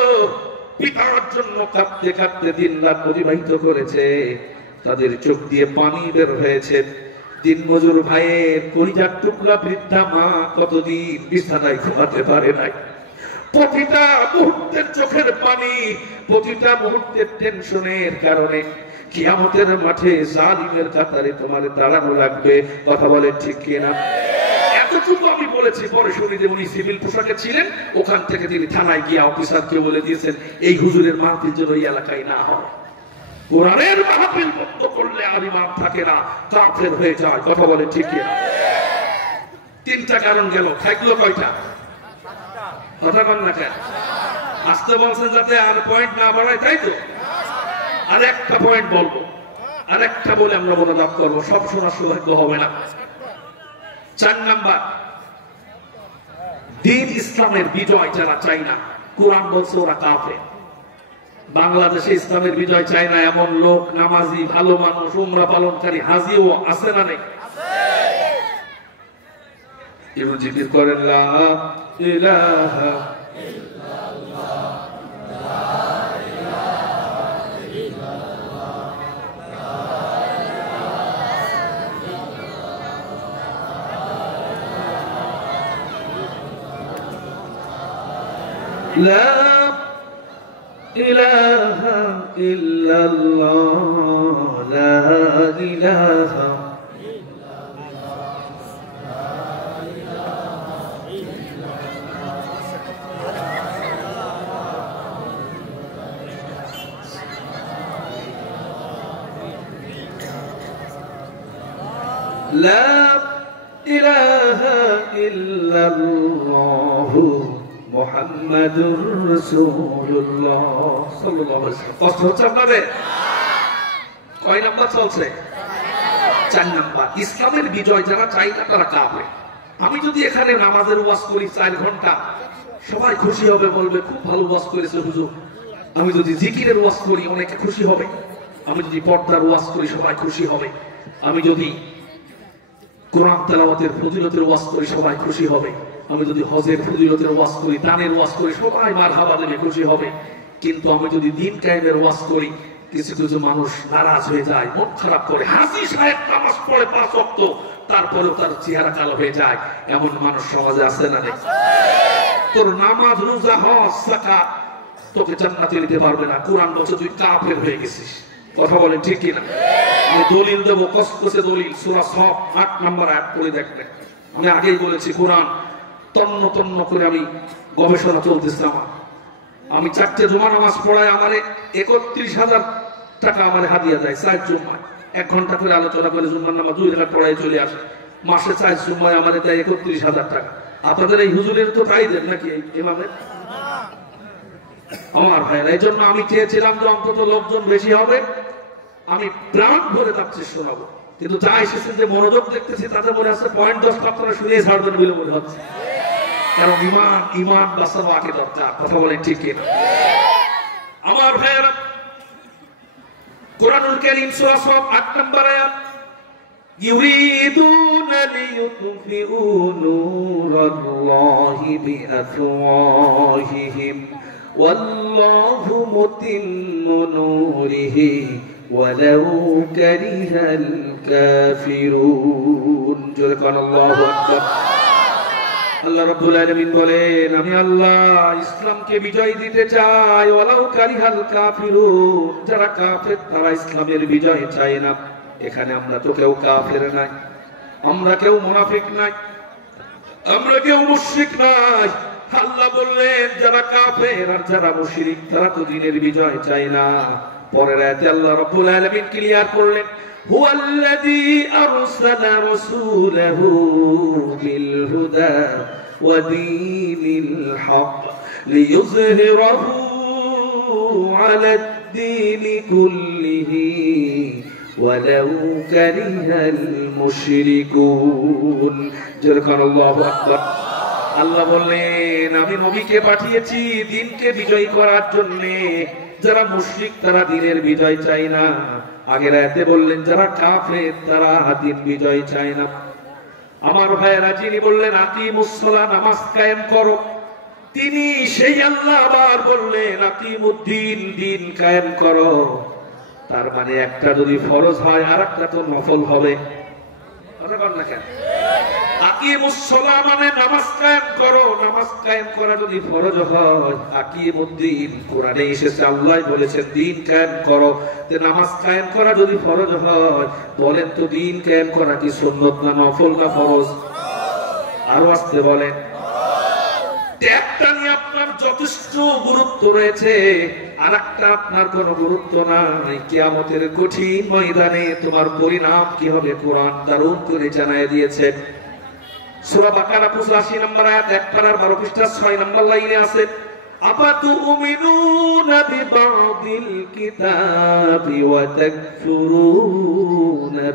পিতার জন্য কাঁদতে কাঁদতে দিন রাত অতিবাহিত করেছে, তাদের চোখ দিয়ে পানি বের হয়েছে। দিন মজুর ভাইয়ের কলিজার টুকরা বৃদ্ধা মা কতদিন বিছানায় ঘুমাতে পারে নাই। প্রতিটা মুহূর্তের চোখের পানি, প্রতিটা মুহূর্তের টেনশনের কারণে কিয়ামতের মাঠে জালিমের কাতারে তোমার দাঁড়ানো লাগবে। কথা বলে ঠিক কিনা? এতটুকু আমি বলেছি। পরে শুনি যে উনি সিভিল পোশাকে ছিলেন, ওখান থেকে তিনি থানায় গিয়ে অফিসারকে বলে দিয়েছেন এই হুজুরের মাহফিল যেন এই এলাকায় না হয়। কোরআনের মাহফিল বন্ধ করলে আর ঈমান থাকে না, কাফের হয়ে যায়। কথা বলে ঠিক কিনা? 3টা কারণ গেল, থাকলো কয়টা? কথা বল না কেন? আসতে বলছেন যাতে আর পয়েন্ট না বাড়ায়, তাই তো? আর একটা পয়েন্ট বলবো, আর একটা বলে আমরা মনোজাত করবো, সব শোনার সৌভাগ্য হবে না। 4 নাম্বার, দ্বীন ইসলামের বিজয় যারা চাই না, কোরআন বলছে ওরা কাফের। বাংলাদেশে ইসলামের বিজয় চায় না এমন লোক, নামাজি ভালো মানুষ উমরা পালনকারী হাজিও আছে না নেই? একটু জিকির করেন লা ইলাহা ইল্লাল্লাহ, লা ইলাহা ইল্লাল্লাহ, লা ইলাহা ইল্লাল্লাহ লা ইলাহা লা ইলাহা ইল্লাল্লাহ মুহাম্মাদুর রাসূলুল্লাহ সাল্লাল্লাহু আলাইহি ওয়াসাল্লাম। কষ্ট হচ্ছে আপনাদের? কয় নাম্বার চলছে? 4 নাম্বার। ইসলামের বিজয় যারা চাই না তারা কাফের। আমি যদি এখানে নামাজের ওয়াজ করি 4 ঘন্টা, সবাই খুশি হবে, বলবে খুব ভালো ওয়াজ করেছে হুজুর। আমি যদি জিকিরের ওয়াজ করি অনেকে খুশি হবে। আমি যদি পর্দার ওয়াজ করি সবাই খুশি হবে। আমি যদি কোরআন তেলাওয়াতের ফজিলতের ওয়াজ করি সবাই খুশি হবে। আমি যদি হজের ফজিলতের ওয়াজ করি, দানের ওয়াজ করি, সবাই মারহাবা দেবে, খুশি হবে। কিন্তু আমি যদি দিন কায়েমের ওয়াজ করি, কিছু কিছু মানুষ নারাজ হয়ে যায়, মন খারাপ করে। হাসি সাহেব নামাজ পড়ে 5 ওয়াক্ত, তারপরেও তার চেহারা কালো হয়ে যায়। এমন মানুষ সমাজে আছে না নেই? তোর নামাজ, রোজা, হজ, যাকাত তোকে জান্নাতে নিতে পারবে না। কোরআন বলছে তুই কাফের হয়ে গেছিস। কথা বলেন ঠিক কি না? আমি দলিল দেব, কসকসে দলিল। সূরা সফ 8 নম্বর আয়াত পড়ে দেখবেন। আমি আগেই বলেছি কোরআন তন্ন তন্ন করে আমি গবেষণা চলতেছে আমার। আমি 4টে জুমা নামাজ পড়ায় আমারে 31,000 টাকা আমার হাদিয়া দেয় 4 জুমায়। 1 ঘন্টা করে আলোচনা করে জুমার নামাজ 2 রাকাত পড়ায় চলে আসে। মাসে 4 জুমায় আমারে দেয় 31,000 টাকা। আপনাদের এই হুজুরের তো তাই দেন নাকি ইমামের? আমার ভাইরা, এই জন্য আমি চেয়েছিলাম যে অন্তত লোকজন বেশি হবে, আমি প্রাণ ভরে তাফসীর শোনাবো। কিন্তু যা এসেছে যে মনোযোগ দেখতেছি তাতে মনে হচ্ছে পয়েন্ট 10 আপনারা শুনে ছাড়বেন বলে মনে হচ্ছে। কারণ ইমান বাঁচানো আগে দরকার। কথা বলেন ঠিক কিনা? আমার ভাইরা, কোরআনুল কারীম সূরা সফ 8 নম্বর আয়াত, ইউরিদুনা লিইউতফিউ নূরাল্লাহি বিআফওয়াহিহিম ওয়াল্লাহু মুতিম্মু নূরিহি ওয়ালাউ কারিহাল কাফিরুন। জোরে কোন আল্লাহু আকবার। আল্লাহ রাব্বুল আলামিন বলেন, আমি আল্লাহ ইসলামকে বিজয় দিতে চাই। ওয়ালাউ কারিহাল কাফিরুন, যারা কাফের তারা ইসলামের বিজয় চায় না। এখানে আমরা তো কেউ কাফের নাই, আমরা কেউ মুনাফিক নাই, আমরা কেউ মুশরিক নাই। আল্লাহ বললেন যারা কাফের আর যারা মুশরিক তারা তো দ্বীনের বিজয় চায় না। পরের আয়াতে আল্লাহ রাব্বুল আলামিন ক্লিয়ার করলেন, হুয়াল্লাযী আরসালা রাসূলাহু বিল হুদা ওয়া দীনিল হক লিইয়ুযহিরাহু আলাদ দীনি কুল্লিহি ওয়ালাউ কারিহাল মুশরিকুন। যেরকম আল্লাহু আকবার। আল্লাহ বললেন আমি নবীকে পাঠিয়েছি দ্বীনকে বিজয় করার জন্য। যারা মুশরিক তারা দ্বীনের বিজয় চায় না। আগের আয়াতে বললেন যারা কাফের তারা দ্বীন বিজয় চায় না। আমার ভাইয়েরা, যিনি বললেন আকিমুস সালাহ, নামাজ কায়েম করো, তিনি সেই আল্লাহ আবার বললেন আকিমুদ্দিন, দ্বীন কায়েম করো। তার মানে একটা যদি ফরজ হয় আর একটা তো নফল হবে। কথা বল না কেন? আকিমুস সালাহ মানে নামাজ কায়েম করো, নামাজ কায়েম করা যদি ফরজ হয়, আকিমুদ্দিন কোরআনে এসেছে, আল্লাহ বলেছেন দ্বীন কায়েম করো। তে নামাজ কায়েম করা যদি ফরজ হয়, বলেন তো দ্বীন কায়েম করা কি সুন্নত না নফল না ফরজ? আরো আসতে বলেন। একটা নিয়ে আপনার যথেষ্ট গুরুত্ব রয়েছে, আর একটা আপনার কোনো গুরুত্ব নাই। কিয়ামতের কঠিন ময়দানে তোমার পরিণাম কি হবে কোরআন দারুণ করে জানায় দিয়েছে। সূরা বাকারা 85 নম্বর আয়াত, 1 পারার 12 পৃষ্ঠা 6 নম্বর লাইনে আছে, আফাতুমিনুনা বিবাদিল কিতাবি ওয়া তাকফুরুনা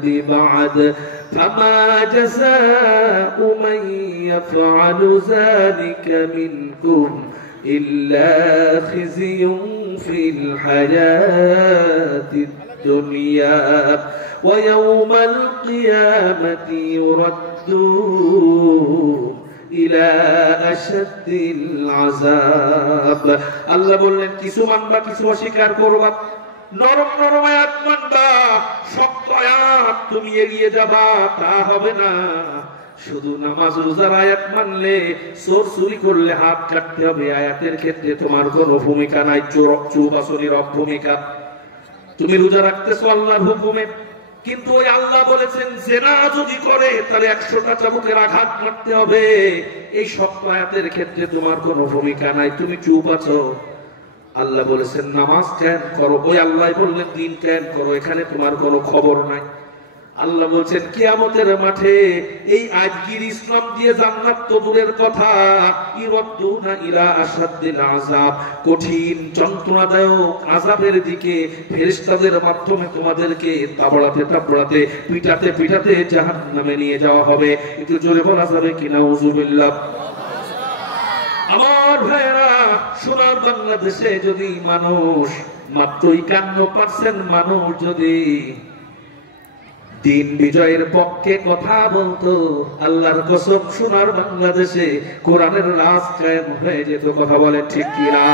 বিবাদ ফামা জাযাউ মান ইয়াফআলু যালিকা মিনকুম ইল্লা খিzyun ফিল হায়াতিদ দুনিয়া ওয়া ইয়াওমাল কিয়ামাতি ইউরাদ্দুন ইলা আশাদ্দিল আযাব। আল্লাহ বললেন কিছু মানবা কিছু অস্বীকার করবা, নরম নরম আয়াত মানবা, শক্ত আয়াত তুমি এগিয়ে যাবা, তা হবে না। শুধু নামাজ রোজার আয়াত মানলে, চোর চুরি করলে হাত কাটতে হবে, আয়াতের ক্ষেত্রে তোমার কোনো ভূমিকা নাই। চৌবাসনির ভূমিকা। তুমি রোজা রাখতেছো আল্লাহর হুকুমে, কিন্তু ওই আল্লাহ বলেছেন জেনা যদি করে তাহলে 100টা চাবুকের আঘাত মারতে হবে। এই সব আয়াতের ক্ষেত্রে তোমার কোনো ভূমিকা নাই, তুমি চুপ আছো। আল্লাহ বলেছেন নামাজ কায়েম করো, ওই আল্লাহ বললেন দিন কায়েম করো, এখানে তোমার কোনো খবর নাই। আল্লাহ বলছেন কিয়ামতের মাঠে এই আজগির ইসলাম দিয়ে জান্নাত তো দূরের কথা, ইরাদ্দুনা ইলা আশাদ্দিল আযাব, কঠিন যন্ত্রণাদায়ক আযাবের দিকে ফেরেশতাদের মাধ্যমে তোমাদেরকে তাবড়াতে তাবড়াতে পিটাতে পিটাতে জাহান্নামে নিয়ে যাওয়া হবে। একটু জোরে বলা যাবে কি নাউযুবিল্লাহ। আমার ভাইরা, সোনার বাংলাদেশে যদি মানুষ মাত্র 51% মানুষ যদি দিন বিজয়ের পক্ষে কথা বলতো, আল্লাহর কসম সোনার বাংলাদেশে কোরআনের রাজ কায়েম হয়ে যেত। কথা বলে ঠিক কিনা?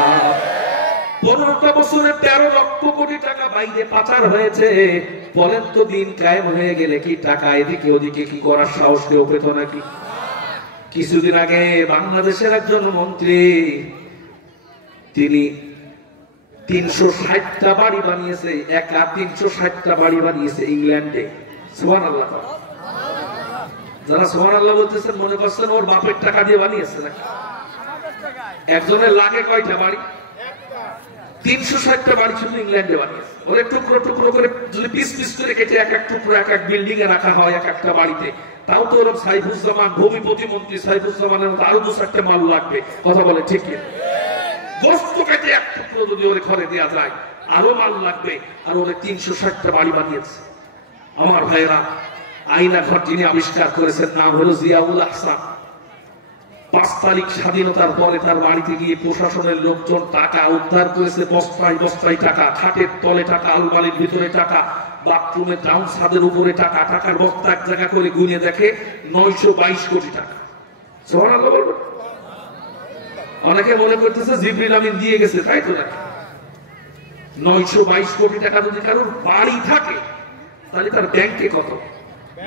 15টা বছরে 13 লক্ষ কোটি টাকা বাইরে পাচার হয়েছে। বলেন তো দিন কায়েম হয়ে গেলে কি টাকা এদিকে ওদিকে কি করার সাহস কেউ পেত নাকি? কিছুদিন আগে বাংলাদেশের একজন মন্ত্রী, তিনি 360টা বাড়ি বানিয়েছে, একা 360টা বাড়ি বানিয়েছে ইংল্যান্ডে। সুবহানাল্লাহ। যারা সুবহানাল্লাহ বলতেছেন মনে করছেন ওর বাপের টাকা দিয়ে বানিয়েছে নাকি? একজনের লাগে কয়টা বাড়ি? 360টা বাড়ি শুধু ইংল্যান্ডে বানিয়েছে। ওরে টুকরো টুকরো করে যদি পিস পিস করে কেটে এক এক টুকরো এক এক বিল্ডিং এ রাখা হয় এক একটা বাড়িতে, তাও তো ওরকম সাইফুজ্জামান, ভূমি প্রতিমন্ত্রী সাইফুজ্জামানের মতো আরো 2-4টা মাল লাগবে। কথা বলে ঠিক কি? গোস্ত কেটে এক টুকরো যদি ওরে ঘরে দেওয়া যায় আরো মাল লাগবে। আর ওরে 360টা বাড়ি বানিয়েছে। আমার ভাইরা, আয়না ঘর যিনি আবিষ্কার করেছেন নাম হলো জিয়াউল আহসান। 5 তারিখ স্বাধীনতার পরে তার বাড়িতে গিয়ে প্রশাসনের লোকজন টাকা উদ্ধার করেছে, বস্তায় বস্তায় টাকা, খাটের তলে টাকা, আলমারির ভিতরে টাকা, বাথরুমের ডাউন ছাদের উপরে টাকা, টাকার বস্তা এক জায়গা করে গুনে দেখে 922 কোটি টাকা। সুবহানাল্লাহ বলবেন? অনেকে মনে করতেছে জিবরিল আমিন দিয়ে গেছে, তাই তো নাকি? 922 কোটি টাকা যদি কারোর বাড়ি থাকে তাহলে তার ব্যাংকে কত,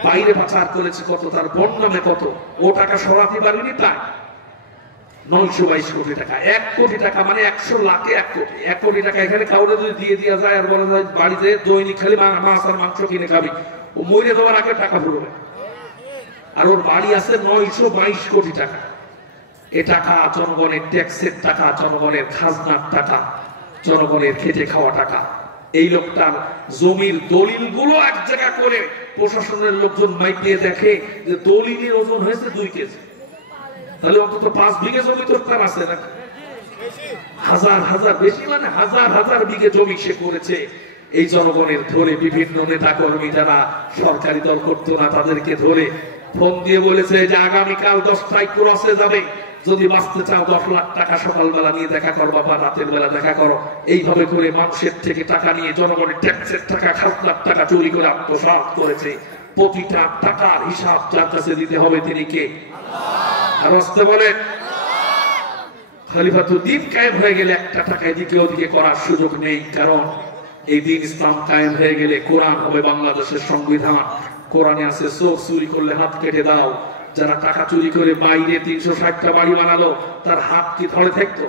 বাইরে পাচার করেছে কত, তার বোন নামে কত, ও টাকা সরাতে পারেনি তাই 922 কোটি টাকা। 1 কোটি টাকা মানে 100 লাখে 1 কোটি। 1 কোটি টাকা এখানে কাউরে যদি দিয়ে দেওয়া যায় আর বলা যায় বাড়িতে দৈনিক খালি মাছ আর মাংস কিনে খাবি, ও মরে যাওয়ার আগে টাকা ফুরবে। আর ওর বাড়ি আছে 922 কোটি টাকা। এ টাকা জনগণের ট্যাক্সের টাকা, জনগণের খাজনার টাকা, জনগণের খেটে খাওয়া টাকা। এই লোকটার জমির দলিল গুলো এক জায়গা করে প্রশাসনের লোকজন মাইপিয়ে দেখে যে দলিলের ওজন হয়েছে 2 কেজি। তাহলে অন্তত 5 বিঘে জমি তো তার আছে নাকি? হাজার হাজার, বেশি মানে হাজার হাজার বিঘে জমি সে করেছে। এই জনগণের ধরে বিভিন্ন নেতা কর্মী যারা সরকারি দল করতো না তাদেরকে ধরে ফোন দিয়ে বলেছে যে আগামীকাল 10টায় ক্রসে যাবে, যদি বাঁচতে চাও 10 লাখ টাকা সকালবেলা নিয়ে দেখা করো বা রাতের বেলা দেখা করো। এইভাবে করে মানুষের থেকে টাকা নিয়ে জনগণের ট্যাক্সের টাকা, খাজনার টাকা চুরি করে আত্মসাৎ করেছে। প্রতিটা টাকার হিসাব যার কাছে দিতে হবে তিনি কে? আর আসতে বলেন খলিফাতুল দিন কায়েম হয়ে গেলে একটা টাকা এদিকে ওদিকে করার সুযোগ নেই। কারণ এই দিন ইসলাম কায়েম হয়ে গেলে কোরআন হবে বাংলাদেশের সংবিধান। কোরআনে আছে চোর চুরি করলে হাত কেটে দাও। যারা টাকা চুরি করে বাইরে 360টা বাড়ি বানালো তার হাত কি ধরে থাকতো?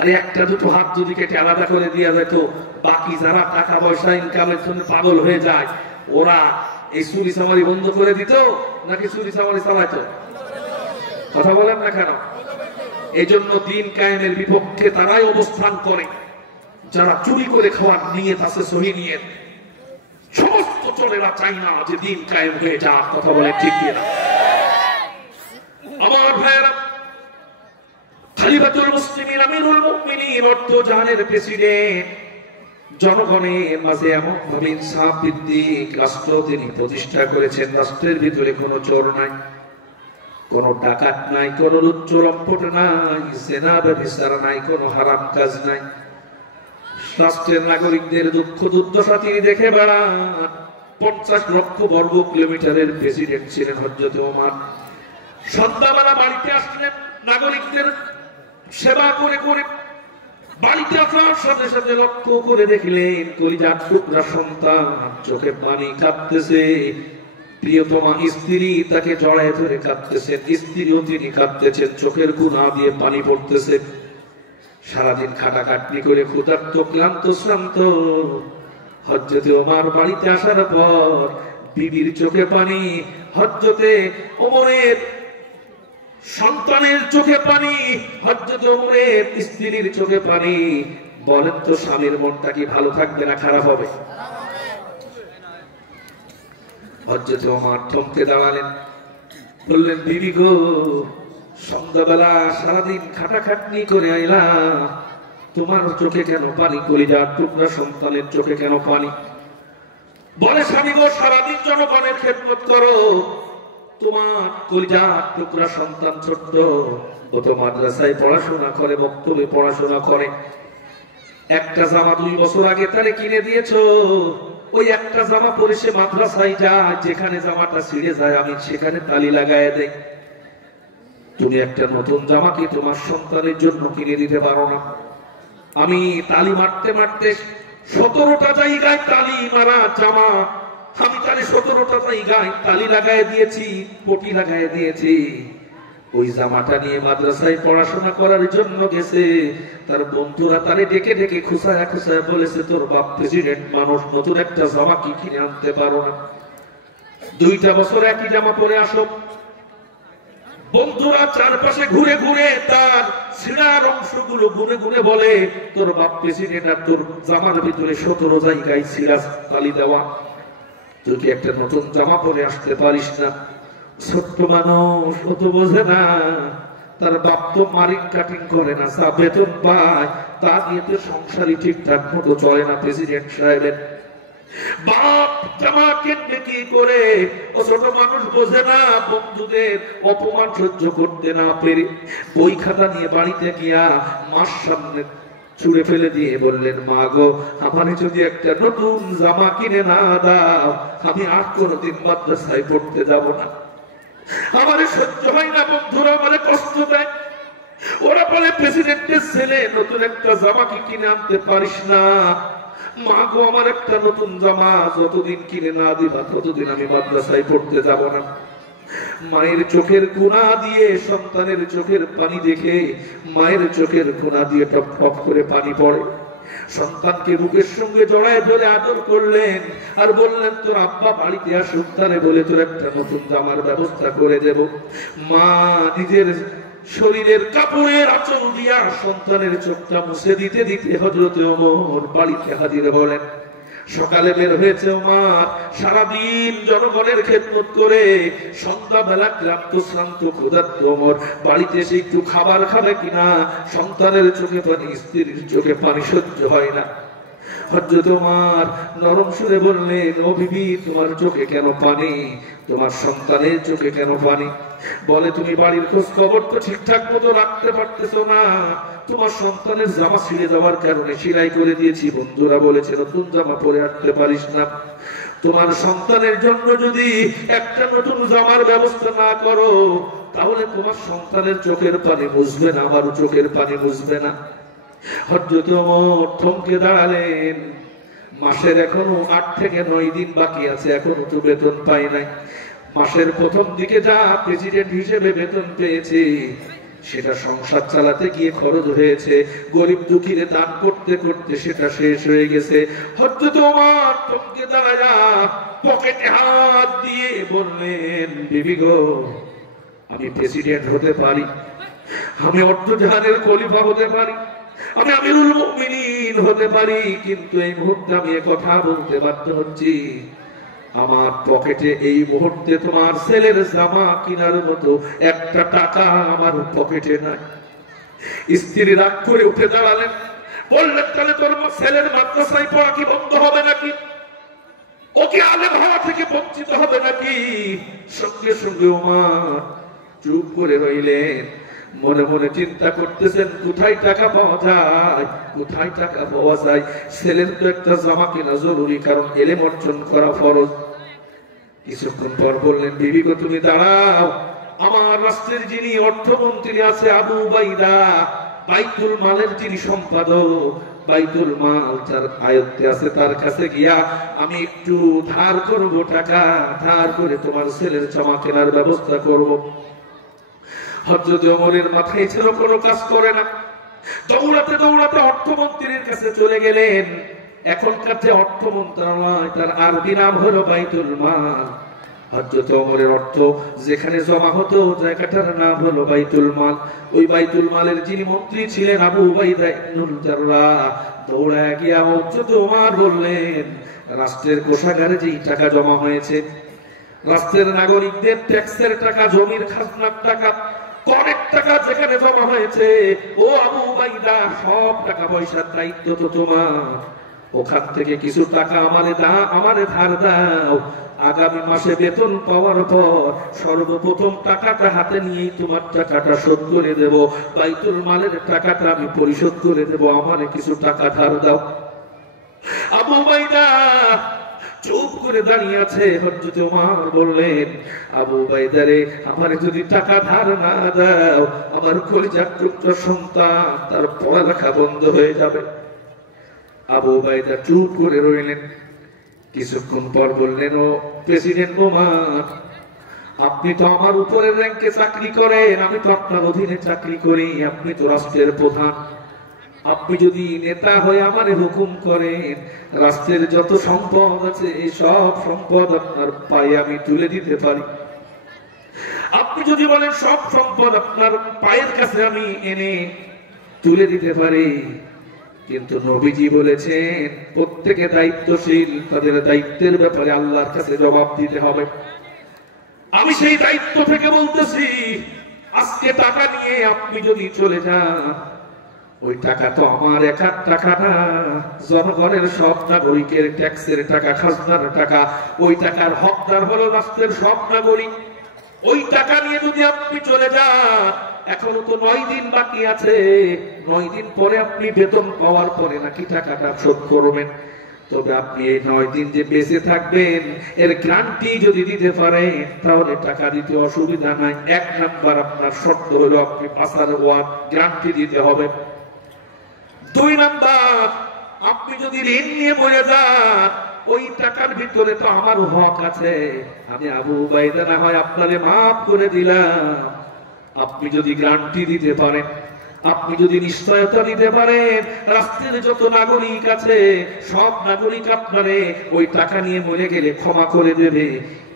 আরে একটা দুটো হাত যদি কেটে আলাদা করে দেওয়া যেত, বাকি যারা টাকা পয়সা ইনকামের জন্য পাগল হয়ে যায় ওরা এই চুরি চামারি বন্ধ করে দিত নাকি চুরি চামারি চালাইতো? কথা বলেন না কেন? এই জন্য দিন কায়েমের বিপক্ষে তারাই অবস্থান করে যারা চুরি করে খাওয়ার নিয়ত আছে, সহি নিয়ত। সমস্ত চোরেরা চাই না যে দিন কায়েম হয়ে যাক। কথা বলে ঠিক কিনা? আমার ভাইয়েরা, খলিফাতুল মুসলিমিন আমিরুল মুমিনিন অর্থ জাহানের প্রেসিডেন্ট, জনগণের মাঝে এমন ভাবে ইনসাফ ভিত্তিক রাষ্ট্র তিনি প্রতিষ্ঠা করেছেন। রাষ্ট্রের ভিতরে কোনো চোর নাই, কোনো ডাকাত নাই, কোনো লুচ্চ লম্পট নাই, জেনা ব্যভিচার নাই, কোনো হারাম কাজ নাই। রাষ্ট্রের নাগরিকদের দুঃখ দুর্দশা তিনি দেখে বেড়ান। 50 লক্ষ বর্গ কিলোমিটারের প্রেসিডেন্ট ছিলেন হযরত ওমর। সন্ধ্যাবেলা বাড়িতে আসলেন, নাগরিকদের সেবা করে করে বাড়িতে আসার সাথে সাথে লক্ষ্য করে দেখলেন কলিজার টুকরা সন্তান চোখে পানি কাঁদতেছে। প্রিয়তমা স্ত্রী তাকে জড়ায় ধরে কাঁদতেছেন, স্ত্রীও তিনি কাঁদতেছেন, চোখের গুণা দিয়ে পানি পড়তেছে। সারাদিন খাটাখাটনি করে ক্ষুধার্ত ক্লান্ত শ্রান্ত হযরতে ওমর বাড়িতে আসার পর বিবির চোখে পানি, হযরতে ওমরের সন্তানের চোখে পানি, হযরতে ওমরের স্ত্রীর চোখে পানি। বলেন তো স্বামীর মনটা কি ভালো থাকবে না খারাপ হবে? হযরতে ওমর থমকে দাঁড়ালেন, বললেন বিবি গো, সন্ধ্যাবেলা সারাদিন খাটাখাটনি করে আইলা, তোমার চোখে কেন পানি? কলিজার টুকরা সন্তানের চোখে কেন পানি? বলে স্বামী গো, সারাদিন জনগণের খেদমত করো, তোমার কলিজার টুকরা সন্তান ছোট্ট, ও তো মাদ্রাসায় পড়াশোনা করে, বক্তব্যে পড়াশোনা করে। একটা জামা 2 বছর আগে তারে কিনে দিয়েছো, ওই একটা জামা পরে সে মাদ্রাসায় যায়, যেখানে জামাটা ছিঁড়ে যায় আমি সেখানে তালি লাগায় দেই। তুমি একটা নতুন জামা কি তোমার সন্তানের জন্য কিনে দিতে পারো না? আমি তালি মারতে মারতে 17টা জায়গায় তালি মারা জামা, আমি তারে 17টা জায়গায় তালি লাগায় দিয়েছি, পটি লাগায় দিয়েছি। ওই জামাটা নিয়ে মাদ্রাসায় পড়াশোনা করার জন্য গেছে, তার বন্ধুরা তারে ডেকে ডেকে খুশায়া খুশায়া বলেছে, তোর বাপ প্রেসিডেন্ট মানুষ, নতুন একটা জামা কি কিনে আনতে পারো না? 2টা বছর একই জামা পরে আসো। বন্ধুরা চারপাশে ঘুরে ঘুরে তার ছিঁড়ার অংশগুলো গুনে গুনে বলে, তোর বাপ প্রেসিডেন্ট আর তোর জামার ভিতরে 17 জায়গায় ছিঁড়া তালি দেওয়া, তুই কি একটা নতুন জামা পরে আসতে পারিস না? ছোট্ট মানুষ, ও তো বোঝে না, তার বাপ তো মারিং কাটিং করে না, যা বেতন পায় তা দিয়ে তো সংসারই ঠিকঠাক মতো চলে না প্রেসিডেন্ট সাহেবের। বাপ জামা কিনবে কি করে? ও ছোট মানুষ বোঝে না, বন্ধুদের অপমান সহ্য করতে না পেরে বই খাতা নিয়ে বাড়িতে গিয়া মার সামনে ছুঁড়ে ফেলে দিয়ে বললেন, মা গো, আমারে যদি একটা নতুন জামা কিনে না দাও, আমি আর কোনোদিন মাদ্রাসায় পড়তে যাব না। আমারে সহ্য হয় না, বন্ধুরা আমারে কষ্ট দেয়। ওরা বলে, প্রেসিডেন্টের ছেলে, নতুন একটা জামা কি কিনে আনতে পারিস না? মা গো, আমার একটা নতুন জামা যতদিন কিনে না দিবা ততদিন আমি মাদ্রাসায় পড়তে যাব না। মায়ের চোখের কোনা দিয়ে সন্তানের চোখের পানি দেখে মায়ের চোখের কোনা দিয়ে টপ টপ করে পানি পড়ে। সন্তানকে বুকের সঙ্গে জড়ায় ধরে আদর করলেন আর বললেন, তোর আব্বা বাড়িতে আসুক, তারে বলে তোর একটা নতুন জামার ব্যবস্থা করে দেব। মা নিজের শরীরের কাপড়ের আঁচল দিয়া সন্তানের চোখটা মুছে দিতে দিতে হযরতে ওমর বাড়িতে হাজির হলেন। সকালে বের হয়েছে ওমর, সারাদিন জনগণের খেদমত করে সন্ধ্যাবেলা ক্লান্ত শ্রান্ত ক্ষুধার্ত ওমর বাড়িতে এসে একটু খাবার খাবে কিনা, সন্তানের চোখে পানি, স্ত্রীর চোখে পানি সহ্য হয় না। হযরত ওমর নরম সুরে বললেন, ও বিবি, তোমার চোখে কেন পানি? তোমার সন্তানের চোখে কেন পানি? বলে, তুমি বাড়ির খোঁজ খবর তো ঠিকঠাক মতো রাখতে পারতেছো না, তোমার সন্তানের জামা ছিঁড়ে যাওয়ার কারণে সেলাই করে দিয়েছি, বন্ধুরা বলেছে নতুন জামা পরে আসতে পারিস না। তোমার সন্তানের জন্য যদি একটা নতুন জামার ব্যবস্থা না করো, তাহলে তোমার সন্তানের চোখের পানি মুছবে না, আমারও চোখের পানি মুছবে না। হযরত ওমর থমকে দাঁড়ালেন। মাসের এখনো 8 থেকে 9 দিন বাকি আছে, এখনো তো বেতন পাই নাই। মাসের প্রথম দিকে যা প্রেসিডেন্ট হিসেবে বেতন পেয়েছে সেটা সংসার চালাতে গিয়ে খরচ হয়েছে, গরিব দুঃখীরে দান করতে করতে সেটা শেষ হয়ে গেছে। হযরত ওমর থমকে দাঁড়ায়া পকেটে হাত দিয়ে বললেন, বিবি গো, আমি প্রেসিডেন্ট হতে পারি, আমি অর্ধজাহানের খলিফা হতে পারি, আমি আমিরুল মুমিনিন হতে পারি, কিন্তু এই মুহূর্তে আমি কথা বলতে বাধ্য হচ্ছি, আমার পকেটে এই মুহূর্তে তোমার ছেলের জামা কেনার মতো একটা টাকা আমার পকেটে নাই। স্ত্রী রাগ করে উঠে দাঁড়ালেন, বললেন, তাহলে তোর ছেলের মাদ্রাসায় পড়া কি বন্ধ হবে নাকি? ও কি আলেম হওয়া থেকে বঞ্চিত হবে নাকি? সঙ্গে সঙ্গে ওমর চুপ করে রইলেন। মনে মনে চিন্তা করতেছেন, কোথায় টাকা পাওয়া যায়, কোথায় টাকা পাওয়া যায়? ছেলের তো একটা জামা কেনা জরুরি, কারণ ইলম অর্জন করা ফরজ। কিছুক্ষণ পর বললেন, বিবি গো, তুমি দাঁড়াও, আমার রাষ্ট্রের যিনি অর্থমন্ত্রী আছে আবু উবাইদা, বাইতুল মালের যিনি সম্পাদক, বাইতুল মাল যার আয়ত্তে আছে, তার কাছে গিয়া আমি একটু ধার করব, টাকা ধার করে তোমার ছেলের জামা কেনার ব্যবস্থা করব। হযরত ওমরের মাথায় ছিল কোনো কাজ করে না, দৌড়াতে দৌড়াতে অর্থমন্ত্রীর কাছে চলে গেলেন। এখনকার যে অর্থ মন্ত্রণালয়, তার আরবি নাম হলো বাইতুল মাল। হযরত ওমরের অর্থ যেখানে জমা হতো জায়গাটার নাম হলো বাইতুল মাল। ওই বাইতুল মালের যিনি মন্ত্রী ছিলেন আবু উবাইদা ইবনুল জাররাহ, দৌড়ায় গিয়া হযরত ওমর বললেন, রাষ্ট্রের কোষাগারে যেই টাকা জমা হয়েছে, রাষ্ট্রের নাগরিকদের ট্যাক্সের টাকা, জমির খাজনার টাকা, করের টাকা যেখানে জমা হয়েছে, ও আবু উবাইদা, সব টাকা পয়সার দায়িত্ব তো তোমার। ওখান থেকে কিছু টাকা আমারে ধার দাও। আগামী মাসে বেতন পাওয়ার পর সর্বপ্রথম টাকাটা হাতে নিয়েই তোমার টাকাটা শোধ করে দেব। বাইতুল মালের টাকাটা আমি পরিশোধ করে দেব, আমারে কিছু টাকা ধার দাও। আবু উবাইদা চুপ করে দাঁড়িয়ে আছে। হযরত ওমর বললেন, আবু উবাইদা রে, আমার যদি টাকা ধার না দাও, আমার কলিজার টুকরা সন্তান তার পড়ালেখা বন্ধ হয়ে যাবে। আবু উবাইদা চুপ করে রইলেন। কিছুক্ষণ পর বললেন, ও প্রেসিডেন্ট ওমর, আপনি তো আমার উপরের র্যাঙ্কে চাকরি করেন, আমি তো আপনার অধীনে চাকরি করি, আপনি তো রাষ্ট্রের প্রধান। আপনি যদি নেতা হয়ে আমারে হুকুম করেন, রাষ্ট্রের যত সম্পদ আছে সব সম্পদ আপনার পায়ে আমি তুলে দিতে পারি। আপনি যদি বলেন সব সম্পদ আপনার পায়ের কাছে আমি এনে তুলে দিতে পারি। কিন্তু নবীজি বলেছেন, প্রত্যেকে দায়িত্বশীল, তাদের দায়িত্বের ব্যাপারে আল্লাহর কাছে জবাব দিতে হবে। আমি সেই দায়িত্ব থেকে বলতেছি, আজকে টাকা নিয়ে আপনি যদি চলে যান, ওই টাকা তো আমার একার টাকা না, জনগণের সব নাগরিকের ট্যাক্সের টাকা, খাজনার টাকা। ওই টাকার হকদার হলো রাষ্ট্রের সব নাগরিক। ওই টাকা নিয়ে যদি আপনি চলে যান, এখনো তো 9 দিন বাকি আছে, 9 দিন পরে আপনি বেতন পাওয়ার পরে নাকি টাকাটা শোধ করবেন। তবে আপনি এই 9 দিন যে বেঁচে থাকবেন, এর গ্যারান্টি যদি দিতে পারেন, তাহলে টাকা দিতে অসুবিধা নাই। 1 নাম্বার আপনার শর্ত হলো আপনি বাঁচার গ্যারান্টি দিতে হবে। 2 নাম্বার, আপনি যদি ঋণ নিয়ে মরে যান, ওই টাকার ভিতরে তো আমার হক আছে। আমি আবু উবাইদা না হয় আপনারে মাফ করে দিলাম। আপনি যদি গ্যারান্টি দিতে পারেন, আপনি যদি নিশ্চয়তা দিতে পারেন, রাষ্ট্রের যত নাগরিক আছে সব নাগরিক আপনারে ওই টাকা নিয়ে মরে গেলে ক্ষমা করে দেবে,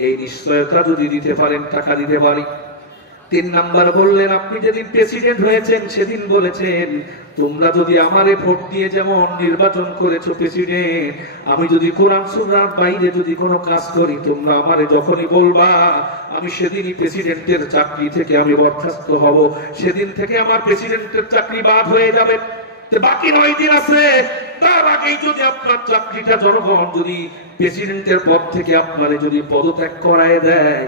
এই নিশ্চয়তা যদি দিতে পারেন, টাকা দিতে পারি। 3 নাম্বার বললেন, আপনি যেদিন প্রেসিডেন্ট হয়েছেন সেদিন বলেছেন, তোমরা যদি আমারে ভোট দিয়ে যেমন নির্বাচন করেছো প্রেসিডেন্ট, আমি যদি কোরআন সুন্নাহর বাইরে যদি কোনো কাজ করি, তোমরা আমারে যখনই বলবা, আমি সেদিনই প্রেসিডেন্টের চাকরি থেকে আমি বরখাস্ত হব। সেদিন থেকে আমার প্রেসিডেন্টের চাকরি বাদ হয়ে যাবে। বাকি 9 দিন আছে, তার আগেই যদি আপনার চাকরিটা জনগণ যদি প্রেসিডেন্টের পদ থেকে আপনারে যদি পদত্যাগ করায় দেয়,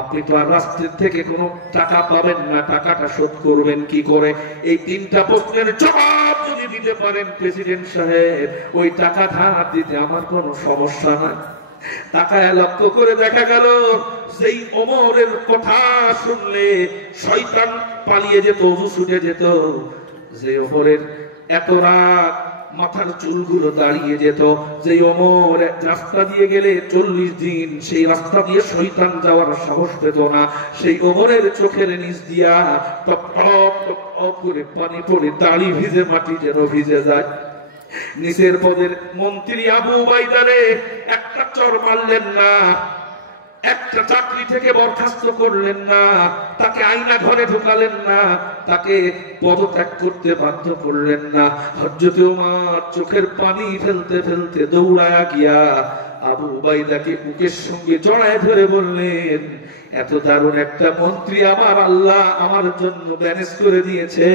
আপনি তো আর রাষ্ট্রের থেকে কোনো টাকা পাবেন না, টাকাটা শোধ করবেন কি করে? এই 3টা প্রশ্নের জবাব যদি দিতে পারেন প্রেসিডেন্ট সাহেব, ওই টাকা ধার দিতে আমার কোনো সমস্যা নাই। তাকায় লক্ষ্য করে দেখা গেল, সেই ওমরের কথা শুনলে শয়তান পালিয়ে যেত, ওযু ছুটে যেত। যে ওমরের এত রাগ, মাথার চুলগুলো দাঁড়িয়ে যেত। যে ওমর রাস্তা দিয়ে গেলে 40 দিন সেই রাস্তা দিয়ে শয়তান যাওয়ার সাহস পেত না, সেই ওমরের চোখের নিচ দিয়া টপ টপ টপ টপ করে পানি পড়ে দাড়ি ভিজে, মাটি যেন ভিজে যায়। নিচের পদের মন্ত্রী আবু উবাইদারে একটা চর মারলেন না, একটা চাকরি থেকে বরখাস্ত করলেন না, তাকে আয়না ঘরে ঢোকালেন না, তাকে পদত্যাগ করতে বাধ্য করলেন না। হযরত ওমর চোখের পানি ফেলতে ফেলতে দৌড়ায়া গিয়া আবু উবাইদাকে বুকের সঙ্গে জড়ায় ধরে বললেন, এত দারুণ একটা মন্ত্রী আমার আল্লাহ আমার জন্য ম্যানেজ করে দিয়েছে,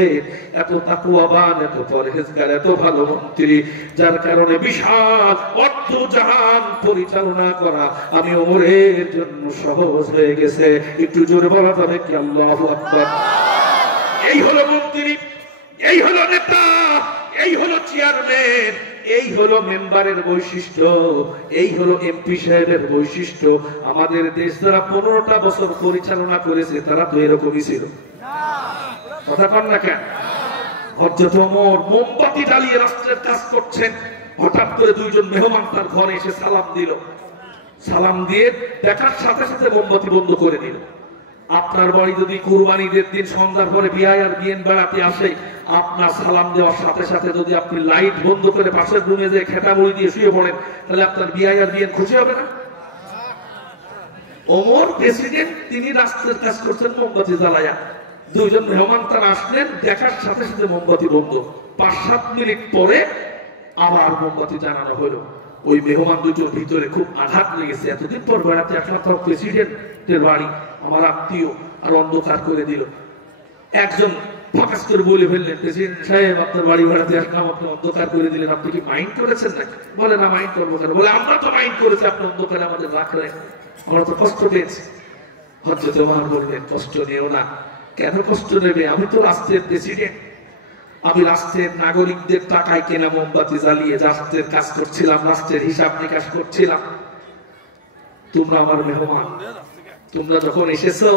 এত তাকওয়াবান, এত পরহেজগার, এত ভালো মন্ত্রী, যার কারণে বিশাল অর্ধ জাহান পরিচালনা করা আমি ওমরের জন্য সহজ হয়ে গেছে। একটু জোরে বলা যাবে কি আল্লাহু আকবার? এই হলো মন্ত্রী, এই হলো নেতা, এই হলো চেয়ারম্যান, এই হলো মেম্বারের বৈশিষ্ট্য, এই হলো এমপি সাহেবের বৈশিষ্ট্য। আমাদের দেশ যারা 15টা বছর পরিচালনা করেছে তারা তো এরকমই ছিল। কথা কন না কেন? হযরত ওমর মোমবাতি জ্বালিয়ে রাষ্ট্রের কাজ করছেন, হঠাৎ করে দুইজন মেহমান তার ঘরে এসে সালাম দিল। সালাম দিয়ে দেখার সাথে সাথে মোমবাতি বন্ধ করে দিল। আপনার বাড়ি যদি কুরবানিদের দিন সন্ধ্যার পরে বিয়ে আর বিয়েন বেড়াতে আসে, আপনার সালাম দেওয়ার সাথে সাথে যদি আপনি লাইট বন্ধ করে পাশের রুমে যে খেটা মুড়ি দিয়ে শুয়ে পড়েন, তাহলে আপনার বিয়ে আর বিয়েন খুশি হবে না? ওমর প্রেসিডেন্ট, তিনি রাষ্ট্রের কাজ করছেন মোমবাতি জ্বালায়া। দুইজন মেহমান তারা আসলেন, দেখার সাথে সাথে মোমবাতি বন্ধ। 5-7 মিনিট পরে আবার মোমবাতি জানানো হলো। ওই মেহমান দুটোর ভিতরে খুব আঘাত লেগেছে, এতদিন পর বেড়াতে আসলাম, তাও প্রেসিডেন্টের বাড়ি, আমার আত্মীয়, আর অন্ধকার করে দিল। একজন ফোকাস করে বলে ফেললেন, প্রেসিডেন্ট সাহেব আপনার বাড়ি বেড়াতে আসলাম, আপনি অন্ধকার করে দিলেন, আপনি কি মাইন্ড করেছেন নাকি? বলে না, মাইন্ড করবো কেন? বলে আমরা তো মাইন্ড করেছি, আপনি অন্ধকারে আমাদের রাখলেন, আমরা তো কষ্ট পেয়েছি। হযরত ওমর বললেন, কষ্ট নিও না। কেন কষ্ট নেবে? আমি তো রাষ্ট্রের প্রেসিডেন্ট, আমি রাষ্ট্রের নাগরিকদের টাকায় কেনা মোমবাতি জ্বালিয়ে রাষ্ট্রের কাজ করছিলাম, রাষ্ট্রের হিসাব নিকাশ করছিলাম। তোমরা আমার মেহমান, তোমরা যখন এসেছো